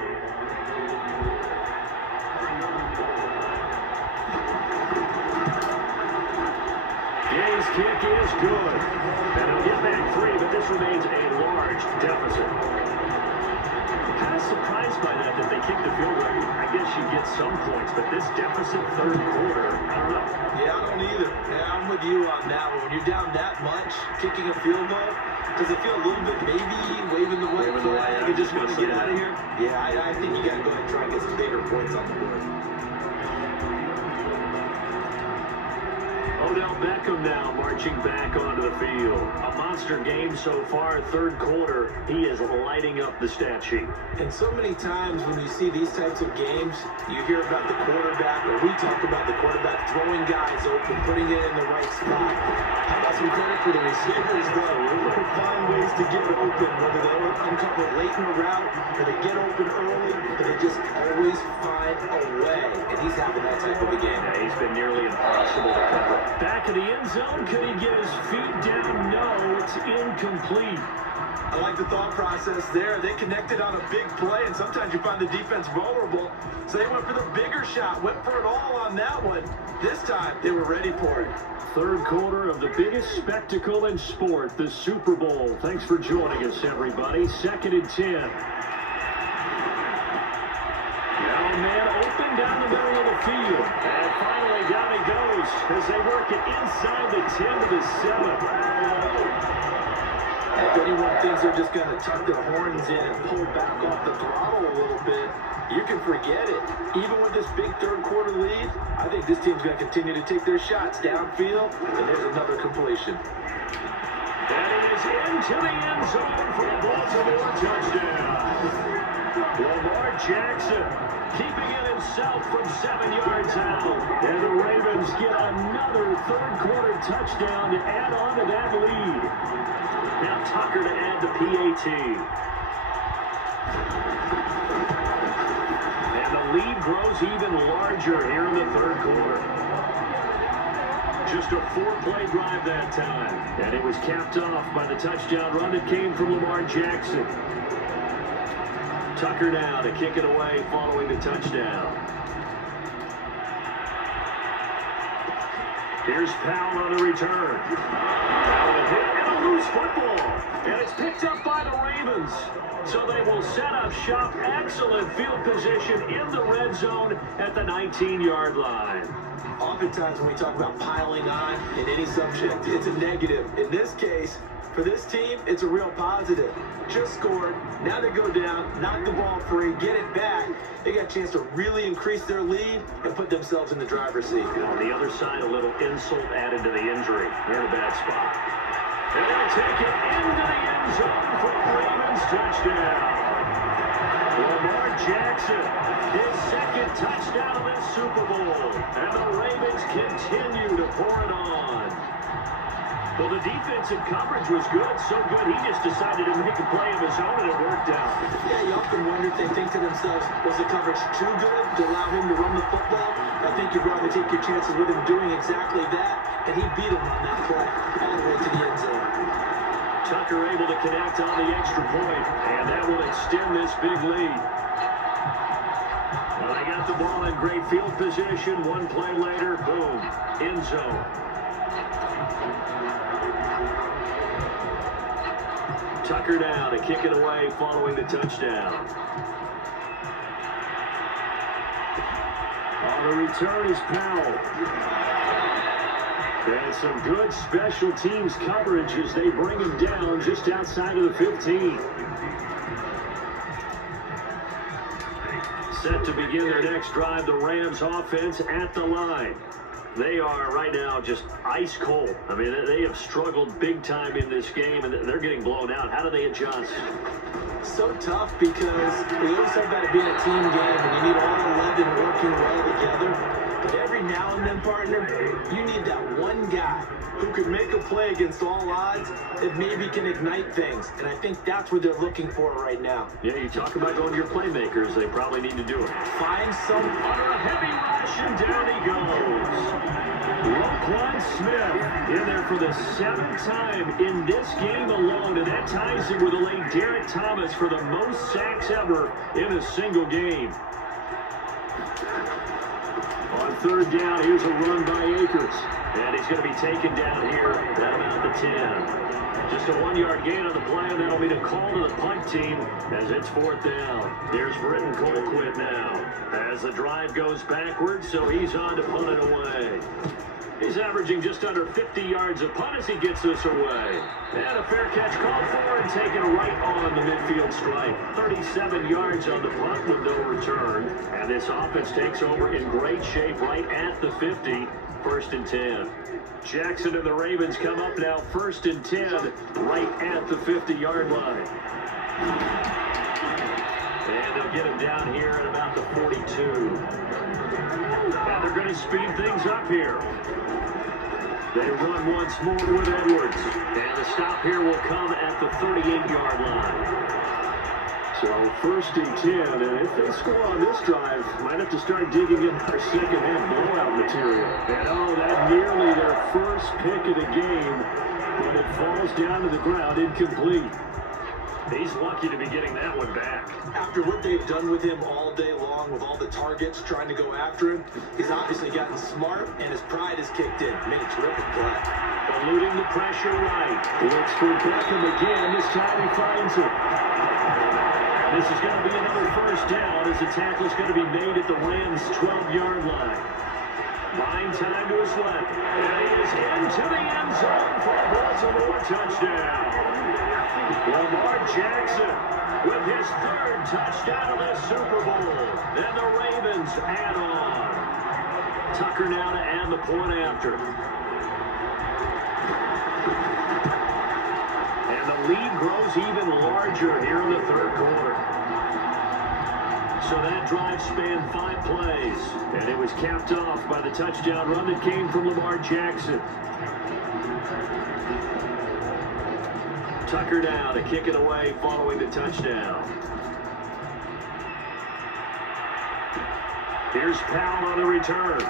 Gay's kick is good. And he'll get back 3, but this remains a large deficit. kind of surprised by that they kicked the field goal. I guess you get some points, but this deficit third quarter, I don't know. Yeah, I don't either. Yeah, I'm with you on that one. When you're down that much, kicking a field goal, does it feel a little bit maybe waving the white flag and just want to get out of here? Yeah, I think you got to go ahead and try and get some bigger points on the board. Odell Beckham now marching back onto the field. A monster game so far, third quarter. He is lighting up the stat sheet. And so many times when you see these types of games, you hear about the quarterback, or we talk about the quarterback throwing guys open, putting it in the right spot. How about some credit for the receivers, though? Who find ways to get open, whether they uncover late in the route, or they get open early, but they just always find a way. And he's having that type of a game. Yeah, he's been nearly impossible to cover. Back in the end zone, could he get his feet down? No, it's incomplete. I like the thought process there. They connected on a big play, and sometimes you find the defense vulnerable. So they went for the bigger shot, went for it all on that one. This time, they were ready for it. Third quarter of the biggest spectacle in sport, the Super Bowl. Thanks for joining us, everybody. 2nd and 10. Now man open down the middle of the field. And finally down he goes as they work it inside the 10 to the 7. If anyone thinks they're just going to tuck their horns in and pull back off the throttle a little bit, you can forget it. Even with this big third quarter lead, I think this team's going to continue to take their shots downfield, and there's another completion. That is into the end zone for a Baltimore touchdown. Lamar Jackson keeping it himself from 7 yards out. And the Ravens get another third quarter touchdown to add on to that lead. Now Tucker to add the PAT. And the lead grows even larger here in the third quarter. Just a 4-play drive that time. And it was capped off by the touchdown run that came from Lamar Jackson. Tucker now to kick it away following the touchdown. Here's Powell on the return. And a loose football. And it's picked up by the Ravens. So they will set up shop. Excellent field position in the red zone at the 19-yard line. Oftentimes when we talk about piling on in any subject, it's a negative. In this case, for this team, it's a real positive. Just scored. Now they go down, knock the ball free, get it back. They got a chance to really increase their lead and put themselves in the driver's seat. On the other side, a little insult added to the injury. They're in a bad spot. And they'll take it into the end zone for the Ravens touchdown. Lamar Jackson, his second touchdown this Super Bowl. And the Ravens continue to pour it on. Well, the defensive coverage was good, so good he just decided to make a play of his own, and it worked out. Yeah, you often wonder if they think to themselves, was the coverage too good to allow him to run the football? I think you'd rather take your chances with him doing exactly that, and he beat him on that play all the way to the end zone. Tucker able to connect on the extra point, and that will extend this big lead. Well, they got the ball in great field position. One play later, boom, end zone. Tucker down to kick it away following the touchdown. On the return is Powell. And some good special teams coverage as they bring him down just outside of the 15. Set to begin their next drive, the Rams offense at the line. They are right now just ice cold. I mean, they have struggled big time in this game, and they're getting blown out. How do they adjust? So tough because we always talk about it being a team game, and you need all 11 working well together. But every now and then, partner, you need that one guy who can make a play against all odds that maybe can ignite things. And I think that's what they're looking for right now. Yeah, you talk about going to your playmakers. They probably need to do it. Find some... On a heavy rush, and down he goes. Roquan Smith in there for the 7th time in this game alone, and that ties him with the late Derek Thomas for the most sacks ever in a single game. On third down. Here's a run by Akers. And he's going to be taken down here at about the 10. Just a 1-yard gain on the play, and that'll be the call to the punt team as it's fourth down. Here's Britton Colquitt now as the drive goes backwards, so he's on to punt it away. He's averaging just under 50 yards a punt as he gets this away. And a fair catch called for and taken right on the midfield stripe. 37 yards on the punt with no return. And this offense takes over in great shape right at the 50. First and 10. Jackson and the Ravens come up now first and 10 right at the 50-yard line. And they'll get him down here at about the 42. And they're going to speed things up here. They run once more with Edwards. And the stop here will come at the 38-yard line. So first and 10, and if they score on this drive, might have to start digging in their second-half blowout material. And oh, that nearly their first pick of the game, but it falls down to the ground incomplete. He's lucky to be getting that one back. After what they've done with him all day long, with all the targets trying to go after him, he's obviously gotten smart, and his pride has kicked in. Made a terrific play. Eluding the pressure right. Looks for Beckham again. This time he finds it. This is going to be another first down as the tackle is going to be made at the Rams' 12-yard line. Buying time to his left. And he is into the end zone for a Baltimore touchdown. Lamar Jackson with his third touchdown of the Super Bowl. Then the Ravens add on. Tucker now to add the point after. And the lead grows even larger here in the third quarter. So that drive spanned 5 plays, and it was capped off by the touchdown run that came from Lamar Jackson. Tucker now to kick it away following the touchdown. Here's Powell on the return.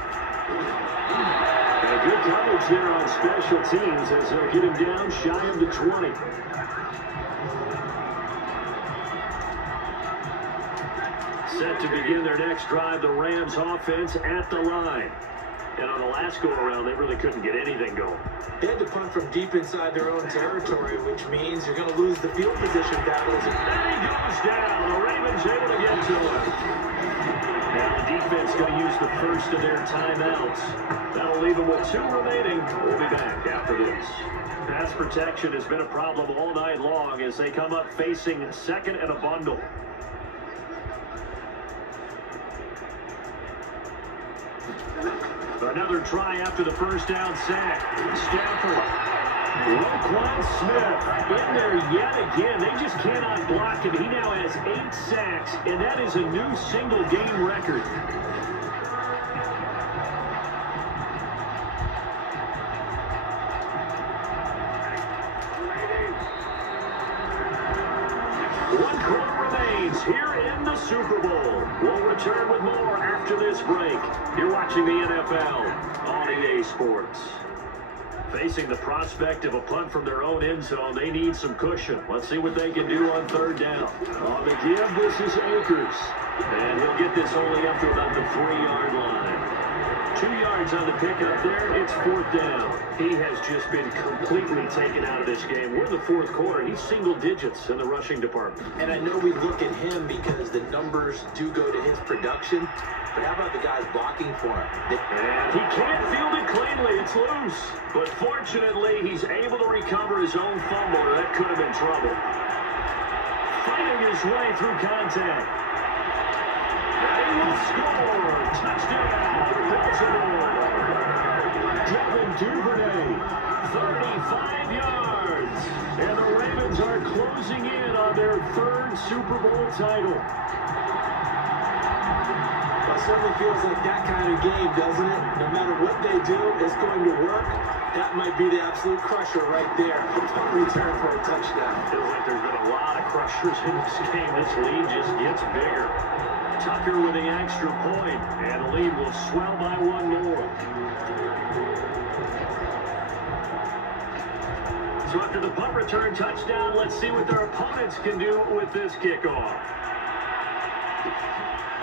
And good coverage there on special teams as they'll get him down shy of the 20. Set to begin their next drive, the Rams offense at the line. And on the last go-around, they really couldn't get anything going. They had to punt from deep inside their own territory, which means you're going to lose the field position battles. And he goes down. The Ravens able to get to him. Now the defense going to use the first of their timeouts. That'll leave them with 2 remaining. We'll be back after this. Pass protection has been a problem all night long as they come up facing second and a bundle. Another try after the first down sack. Stafford. Roquan Smith in there yet again. They just cannot block him. He now has 8 sacks, and that is a new single-game record. One quarter remains here in the Super Bowl. We'll return with more after this break. You're watching the NFL on EA Sports. Facing the prospect of a punt from their own end zone, they need some cushion. Let's see what they can do on third down. On the give, this is Akers. And he'll get this only up to about the 3-yard line. 2 yards on the pickup there. It's fourth down. He has just been completely taken out of this game. We're in the fourth quarter. He's single digits in the rushing department. And I know we look at him because the numbers do go to his production. But how about the guys blocking for him? And he can't field it cleanly. It's loose. But fortunately, he's able to recover his own fumble. That could have been trouble. Fighting his way through contact. They will score. Touchdown. Baltimore. Devin Duvernay. 35 yards. And the Ravens are closing in on their 3rd Super Bowl title. It certainly feels like that kind of game, doesn't it? No matter what they do, it's going to work. That might be the absolute crusher right there. Punt return for a touchdown. Feels like there's been a lot of crushers in this game. This lead just gets bigger. Tucker with the extra point, and the lead will swell by 1 more. So after the punt return touchdown, let's see what their opponents can do with this kickoff.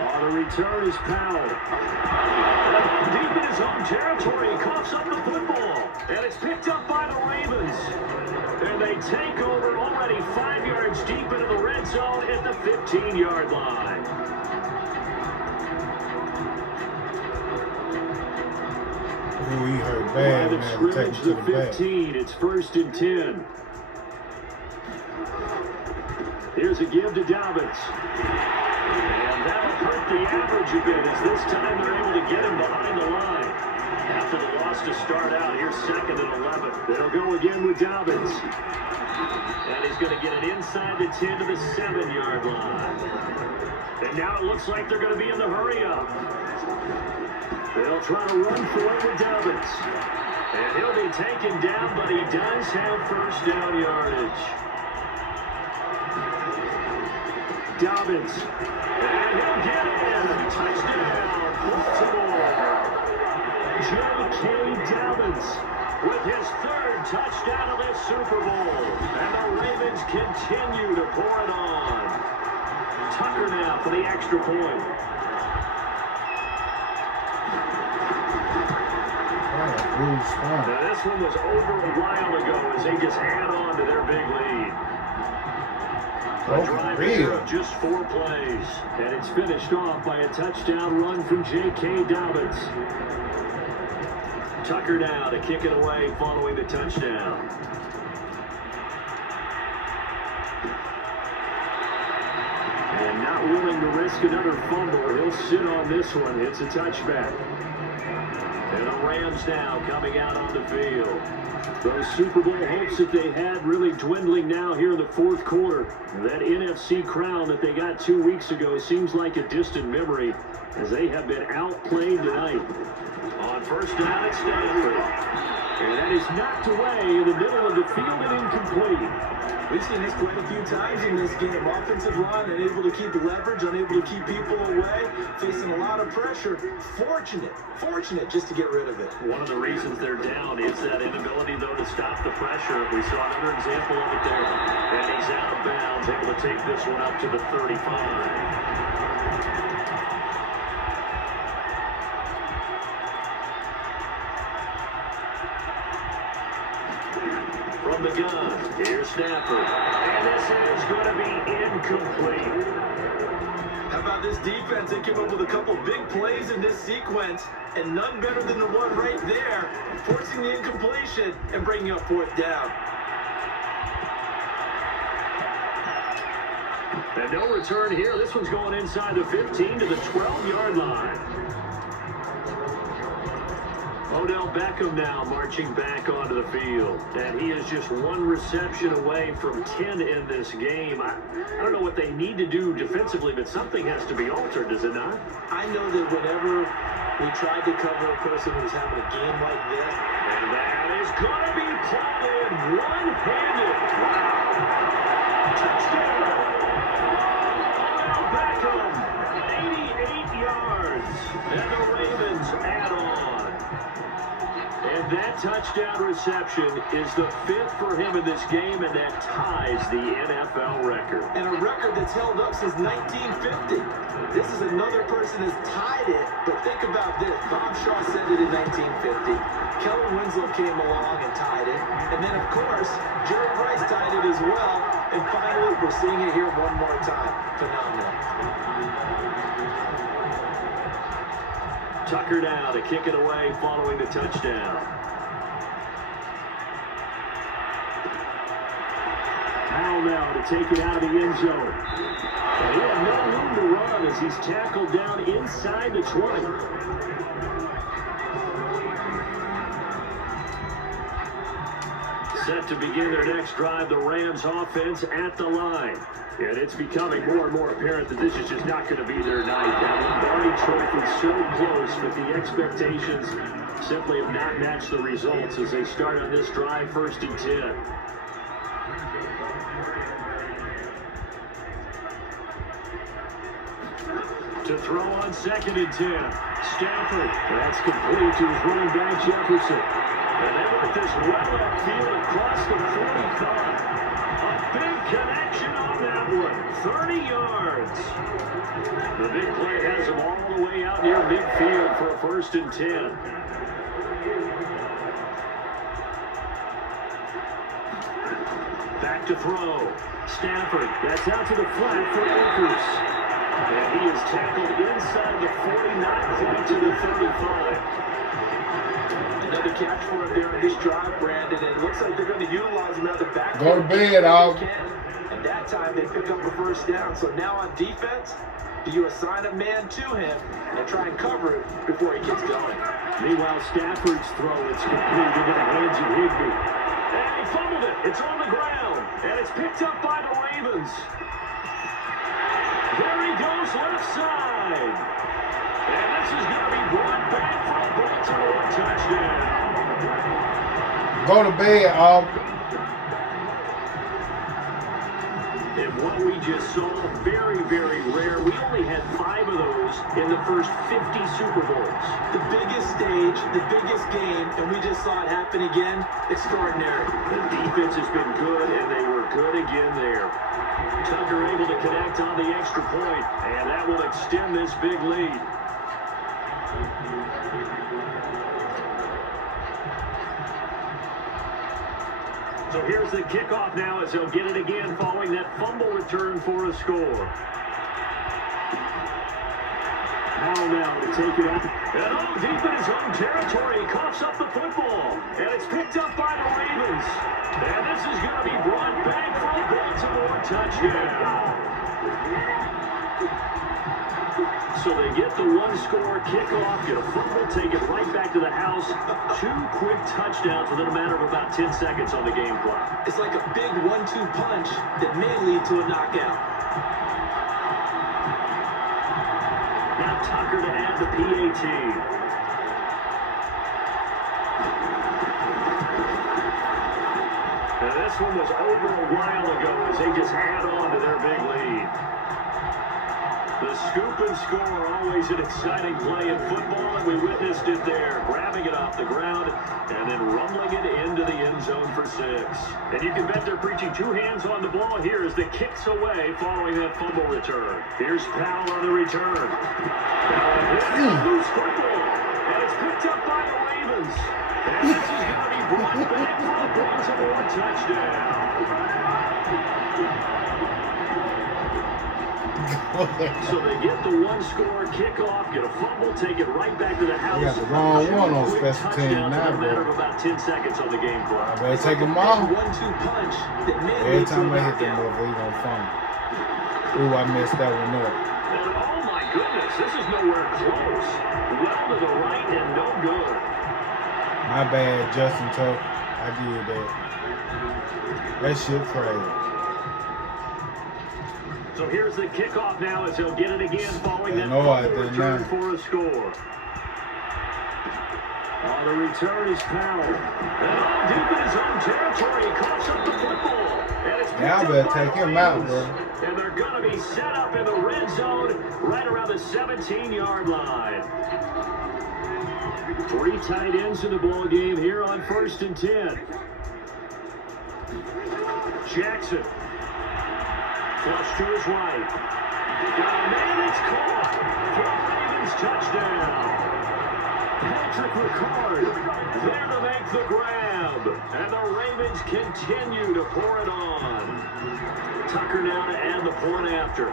On the return is Powell. Deep in his own territory, he coughs up the football. And it's picked up by the Ravens. And they take over already 5 yards deep into the red zone at the 15-yard line. Ooh, he hurt bad, Line of man. Take scrimmage, him the to the back. 15. It's 1st and 10. Here's a give to Dobbins. And that'll hurt the average a bit as this time they're able to get him behind the line. After the loss to start out, here's 2nd and 11. They'll go again with Dobbins. And he's going to get it inside the 10 to the 7-yard line. And now it looks like they're going to be in the hurry-up. They'll try to run for it with Dobbins. And he'll be taken down, but he does have 1st down yardage. Dobbins. And he'll get in. Touchdown, Baltimore. J.K. Dobbins with his 3rd touchdown of this Super Bowl. And the Ravens continue to pour it on. Tucker now for the extra point. Now this one was over a while ago as they just add on to their big lead. A drive here of just 4 plays. And it's finished off by a touchdown run from J.K. Dobbins. Tucker now to kick it away following the touchdown. And not willing to risk another fumble. He'll sit on this one. It's a touchback. And the Rams now coming out on the field. Those Super Bowl hopes that they had really dwindling now here in the 4th quarter. That NFC crown that they got 2 weeks ago seems like a distant memory as they have been outplayed tonight. On 1st down at Stanford. And that is knocked away in the middle of the field and incomplete. We've seen this quite a few times in this game. Offensive line unable to keep leverage, unable to keep people away, facing a lot of pressure. Fortunate just to get rid of it. One of the reasons they're down is that inability, though, to stop the pressure. We saw another example of it there. And he's out of bounds, able to take this one up to the 35. From the gun, here's Stafford. And this is going to be incomplete. How about this defense? They came up with a couple big plays in this sequence, and none better than the one right there, forcing the incompletion and bringing up 4th down. And no return here. This one's going inside the 15 to the 12-yard line. Odell Beckham now marching back onto the field. And he is just 1 reception away from 10 in this game. I don't know what they need to do defensively, but something has to be altered, does it not? I know that whenever we tried to cover a person who's having a game like this, and that is going to be pulled in one-handed. Wow. Touchdown. Odell Beckham, 88 yards. And the Ravens add on. And that touchdown reception is the 5th for him in this game, and that ties the NFL record. And a record that's held up since 1950. This is another person who's tied it, but think about this. Bob Shaw said it in 1950. Kellen Winslow came along and tied it. And then, of course, Jerry Rice tied it as well. And finally, we're seeing it here one more time. Phenomenal. Tucker now to kick it away following the touchdown. Powell now to take it out of the end zone. And he had no room to run as he's tackled down inside the 20. Set to begin their next drive, the Rams offense at the line. And it's becoming more and more apparent that this is just not going to be their night. That Lombardi trophy so close, but the expectations simply have not matched the results as they start on this drive, 1st and 10. To throw on 2nd and 10. Stafford. That's complete to his running back, Jefferson. And they work this well upfield across the 45. A big connection on that that one, 30 yards. The big play has him all the way out near midfield for a 1st and 10. Back to throw. Stafford, that's out to the flat for Akers. And he is tackled inside the 49, to the 35. Another catch for him there in this drive, Brandon. And it looks like they're going to utilize him at the back. Go to bed, dog. And that time they pick up a 1st down. So now on defense, do you assign a man to him and try and cover it before he gets going? Meanwhile, Stafford's throw is completed into the hands of Higbee. And he fumbled it. It's on the ground. And it's picked up by the Ravens. There he goes left side. And this is going to be brought back for a Baltimore touchdown. Go to bed, Auburn. And what we just saw, very, very rare. We only had 5 of those in the first 50 Super Bowls. The biggest stage, the biggest game, and we just saw it happen again. Extraordinary. The defense has been good, and they were good again there. Tucker able to connect on the extra point, and that will extend this big lead. So here's the kickoff now as they'll get it again following that fumble return for a score. Powell now to take it out. And all deep in his own territory, he coughs up the football. And it's picked up by the Ravens. And this is going to be brought back for a Baltimore touchdown. So they get the 1-score kickoff, get a fumble, take it right back to the house. 2 quick touchdowns within a matter of about 10 seconds on the game clock. It's like a big 1-2 punch that may lead to a knockout. Now Tucker to add the PAT. Now this one was over a while ago as they just add on to their big lead. The scoop and score are always an exciting play in football, and we witnessed it there, grabbing it off the ground and then rumbling it into the end zone for 6. And you can bet they're preaching 2 hands on the ball here as the kick's away following that fumble return. Here's Powell on the return. Now a loose football, and it's picked up by the Ravens. And this is going to be brought back for a Baltimore touchdown. So they get the 1-score kickoff, get a fumble, take it right back to the house. You got the wrong one on special teams now, bro. bro. Of about 10 seconds on the game clock. I better take them off. 1-2 punch that may Every lead to time a I hit them, knockout. motherfucker, he gonna fumble. Ooh, I messed that one up. And oh my goodness, this is nowhere close. Well to the right and no good. My bad, Justin Tuck. I did that. That shit crazy. So here's the kickoff now as he'll get it again following that I fumble did return not. for a score. On the return is Powell. And all deep in his own territory, he coughs up the football. And it's picked Yeah, I up better by take the him out, Ravens. bro. And they're going to be set up in the red zone right around the 17-yard line. 3 tight ends in the ball game here on 1st and 10. Jackson. Flush to his right. Got a man, it's caught for a Ravens touchdown. Patrick Ricard there to make the grab. And the Ravens continue to pour it on. Tucker now to add the point after.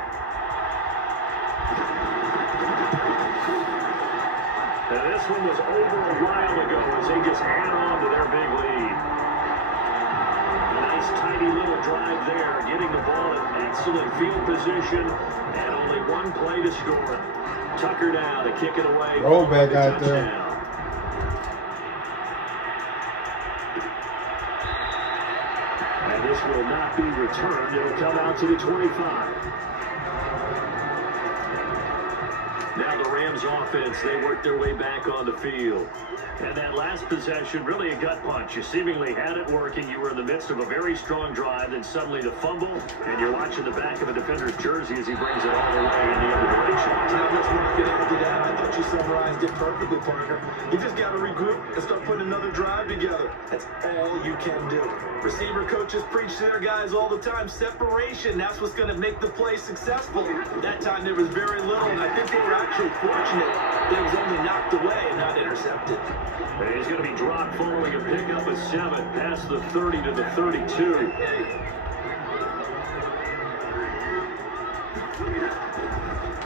And this one was over a while ago as they just add on to their big lead. Nice tidy little drive there, getting the ball in excellent field position, and only 1 play to score. Tucker now to kick it away. Roll back out there. And this will not be returned. It'll come out to the 25. Now the Rams offense, they work their way back on the field. And that last possession, really a gut punch. You seemingly had it working. You were in the midst of a very strong drive, then suddenly the fumble, and you're watching the back of a defender's jersey as he brings it all the way in the other direction. Not much more I can add to that. I thought you summarized it perfectly, partner. You just got to regroup and start putting another drive together. That's all you can do. Receiver coaches preach to their guys all the time. Separation, that's what's going to make the play successful. That time there was very little, and I think they were actually fortunate that it was only knocked away and not intercepted. And he's going to be dropped following a pickup of 7 past the 30 to the 32.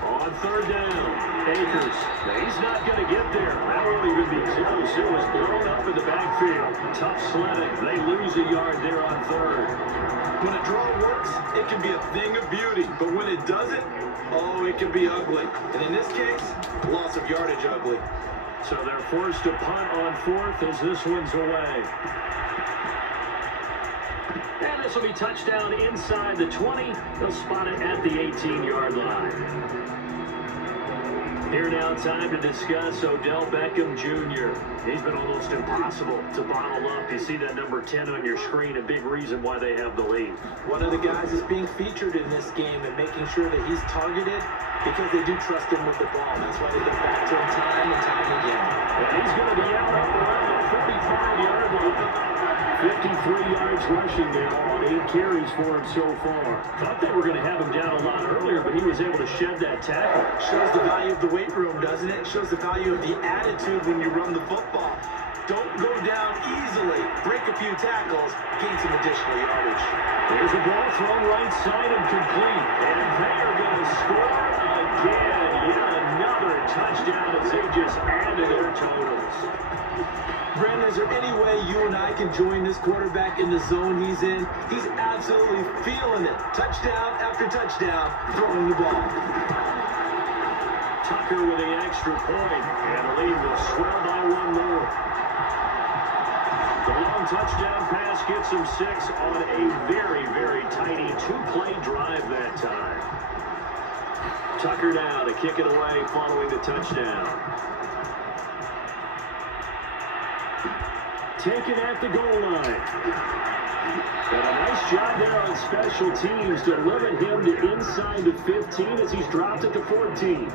On third down, Akers. Now he's not going to get there. That won't even be close. It was blown up in the backfield. Tough sledding. They lose a yard there on third. When a draw works, it can be a thing of beauty. But when it doesn't, oh, it can be ugly. And in this case, loss of yardage ugly. So they're forced to punt on fourth as this one's away. And this will be touchdown inside the 20. They'll spot it at the 18-yard line. Here now, time to discuss Odell Beckham Jr. He's been almost impossible to bottle up. You see that number 10 on your screen, a big reason why they have the lead. One of the guys is being featured in this game and making sure that he's targeted because they do trust him with the ball. That's why they go back to him time and time again. And he's going to be out around the 45-yard line. 53 yards rushing now on 8 carries for him so far. Thought they were going to have him down a lot earlier, but he was able to shed that tackle. Shows the value of the weight room, doesn't it? Shows the value of the attitude when you run the football. Don't go down easily. Break a few tackles, gain some additional yardage. There's a ball thrown right side and complete. And they are going to score again. Yet another touchdown as they just add to their totals. Brandon, is there any way you and I can join this quarterback in the zone he's in? He's absolutely feeling it. Touchdown after touchdown, throwing the ball. Tucker with the extra point, and the lead will swell by 1 more. The long touchdown pass gets him 6 on a very, very tiny 2-play drive that time. Tucker now to kick it away following the touchdown. Taken at the goal line. And a nice job there on special teams to limit him to inside the 15 as he's dropped it to 14.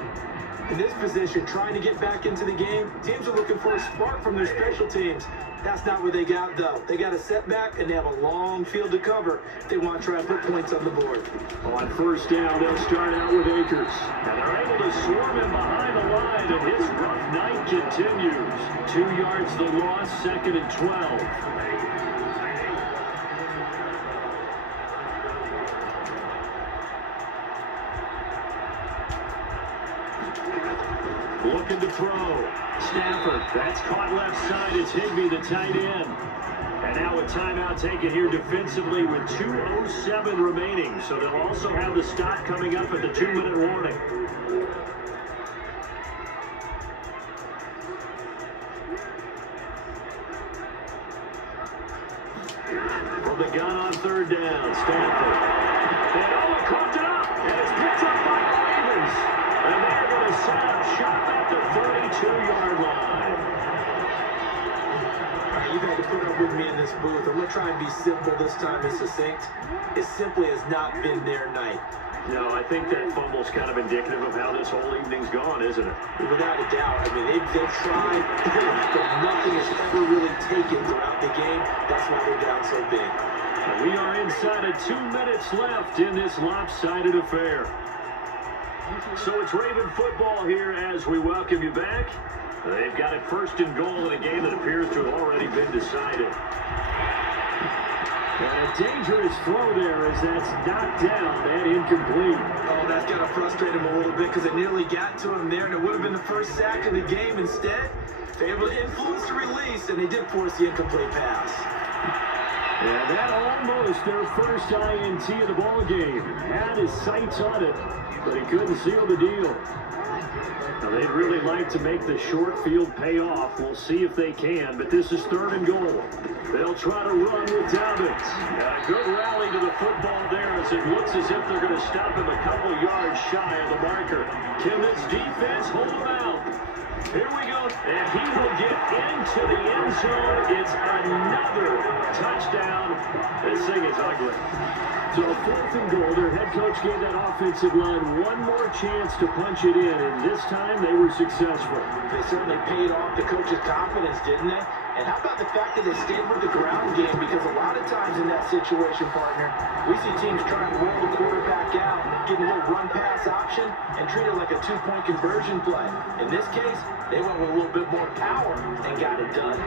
In this position, trying to get back into the game, teams are looking for a spark from their special teams. That's not what they got, though. They got a setback, and they have a long field to cover if they want to try and put points on the board. On first down, they'll start out with Akers. And they're able to swarm him behind the line, and his rough night continues. 2 yards the loss, 2nd and 12. Looking to throw. Stafford, that's caught left side. It's Higbee, the tight end. And now a timeout taken here defensively with 2:07 remaining. So they'll also have the stop coming up at the 2-minute warning. From the gun on third down, Stafford. And coughed it up. And it's picked up by the Ravens. And they're going to set up shop at the 32-yard line. You got to put up with me in this booth. I'm going to try and be simple this time and succinct. It simply has not been their night. No, I think that fumble's kind of indicative of how this whole evening's gone, isn't it? Without a doubt. I mean, they've tried, but nothing has ever really taken throughout the game. That's why they're down so big. And we are inside of 2 minutes left in this lopsided affair. So it's Raven football here as we welcome you back. They've got it 1st and goal in a game that appears to have already been decided. And a dangerous throw there as that's knocked down and incomplete. Oh, that's got to frustrate him a little bit because it nearly got to him there, and it would have been the first sack of the game. Instead, they're able to influence the release, and they did force the incomplete pass. And that almost their first INT of the ball game. Had his sights on it, but he couldn't seal the deal. Now, they'd really like to make the short field pay off. We'll see if they can, but this is 3rd and goal. They'll try to run with Dobbins. A good rally to the football there as it looks as if they're going to stop him a couple yards shy of the marker. Can this defense hold him out? Here we go, and he will get into the end zone. It's another touchdown. This thing is ugly. So 4th and goal, their head coach gave that offensive line one more chance to punch it in, and this time they were successful. They certainly paid off the coach's confidence, didn't they? And how about the fact that they stayed with the ground game? Because a lot of times in that situation, partner, we see teams try and roll the quarterback out, get a little run-pass option, and treat it like a 2-point conversion play. In this case, they went with a little bit more power and got it done.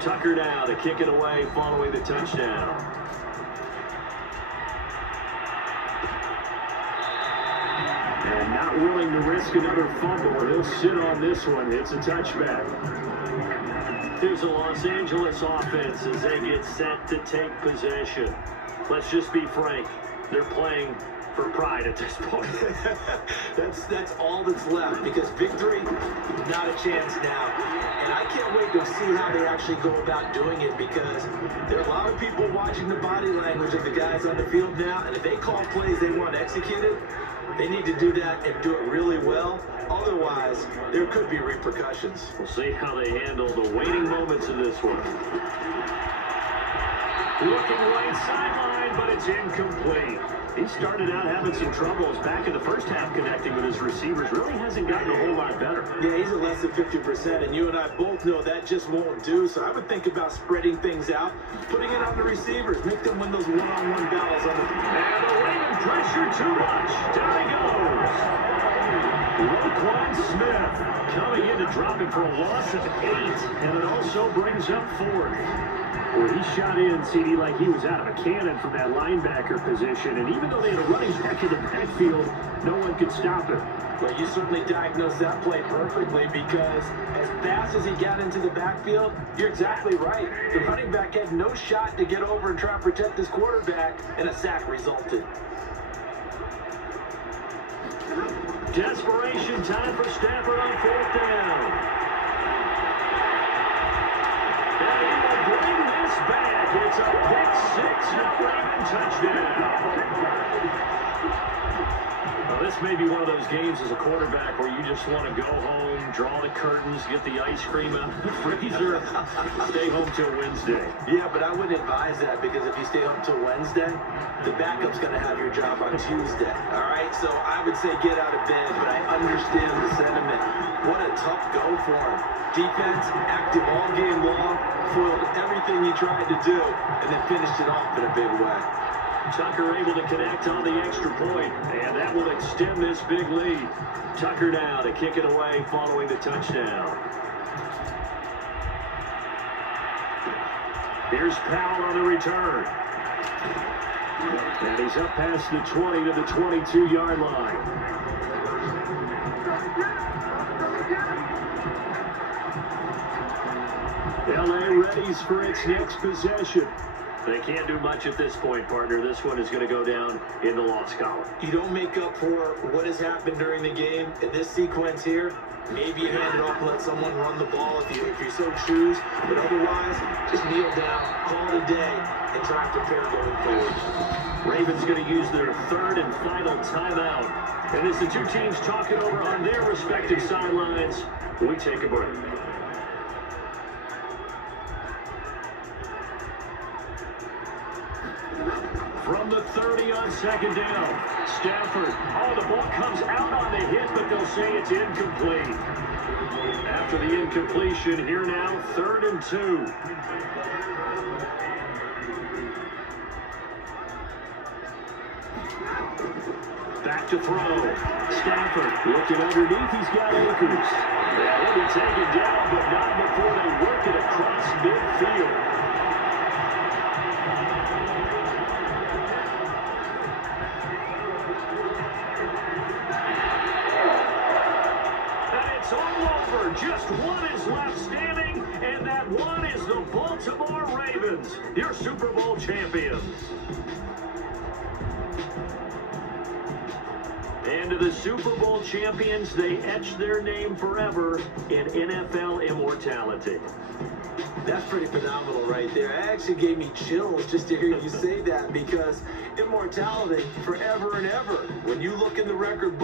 Tucker now to kick it away following the touchdown. And not willing to risk another fumble. He'll sit on this one. It's a touchback. Here's the Los Angeles offense as they get set to take possession. Let's just be frank. They're playing for pride at this point. That's all that's left, because victory, not a chance now. And I can't wait to see how they actually go about doing it, because there are a lot of people watching the body language of the guys on the field now, and if they call plays they want executed, they need to do that and do it really well. Otherwise, there could be repercussions. We'll see how they handle the waiting moments of this one. Looking right sideline, but it's incomplete. He started out having some troubles back in the first half connecting with his receivers. Really hasn't gotten a whole lot better. Yeah, he's at less than 50%, and you and I both know that just won't do. So I would think about spreading things out, putting it on the receivers, make them win those one-on-one battles on the field. And the Raven pressure too much. Down he goes. Roquan Smith coming in to drop him for a loss of 8, and it also brings up 4th. Well, he shot in, CD, like he was out of a cannon from that linebacker position. And even though they had a running back in the backfield, no one could stop him. Well, you certainly diagnosed that play perfectly, because as fast as he got into the backfield, you're exactly right. The running back had no shot to get over and try and protect his quarterback, and a sack resulted. Desperation time for Stafford on 4th down. And he will bring this back. It's a pick 6 and a Raven touchdown. Well, this may be one of those games as a quarterback where you just want to go home, draw the curtains, get the ice cream out of the freezer, stay home till Wednesday. Yeah, but I wouldn't advise that, because if you stay home till Wednesday, the backup's going to have your job on Tuesday. All right, so I would say get out of bed, but I understand the sentiment. What a tough go for him. Defense, active all game long, foiled everything he tried to do, and then finished it off in a big way. Tucker able to connect on the extra point, and that will extend this big lead. Tucker now to kick it away following the touchdown. Here's Powell on the return. And he's up past the 20 to the 22-yard line. LA readies for its next possession. They can't do much at this point, partner. This one is going to go down in the loss column. You don't make up for what has happened during the game in this sequence here. Maybe you hand it off and let someone run the ball if you so choose. But otherwise, just kneel down, call it a day, and try and prepare going forward. Ravens going to use their 3rd and final timeout. And as the two teams talk it over on their respective sidelines, we take a break. From the 30 on 2nd down, Stafford. Oh, the ball comes out on the hit, but they'll say it's incomplete. After the incompletion, here now, 3rd and 2. Back to throw. Stafford looking underneath. He's got Akers. They'll be taken down, but not before they work it across midfield. And it's all over. Just one is left standing, and that one is the Baltimore Ravens, your Super Bowl champions. And to the Super Bowl champions, they etch their name forever in NFL immortality. That's pretty phenomenal right there. It actually gave me chills just to hear you say that, because immortality forever and ever. When you look in the record book,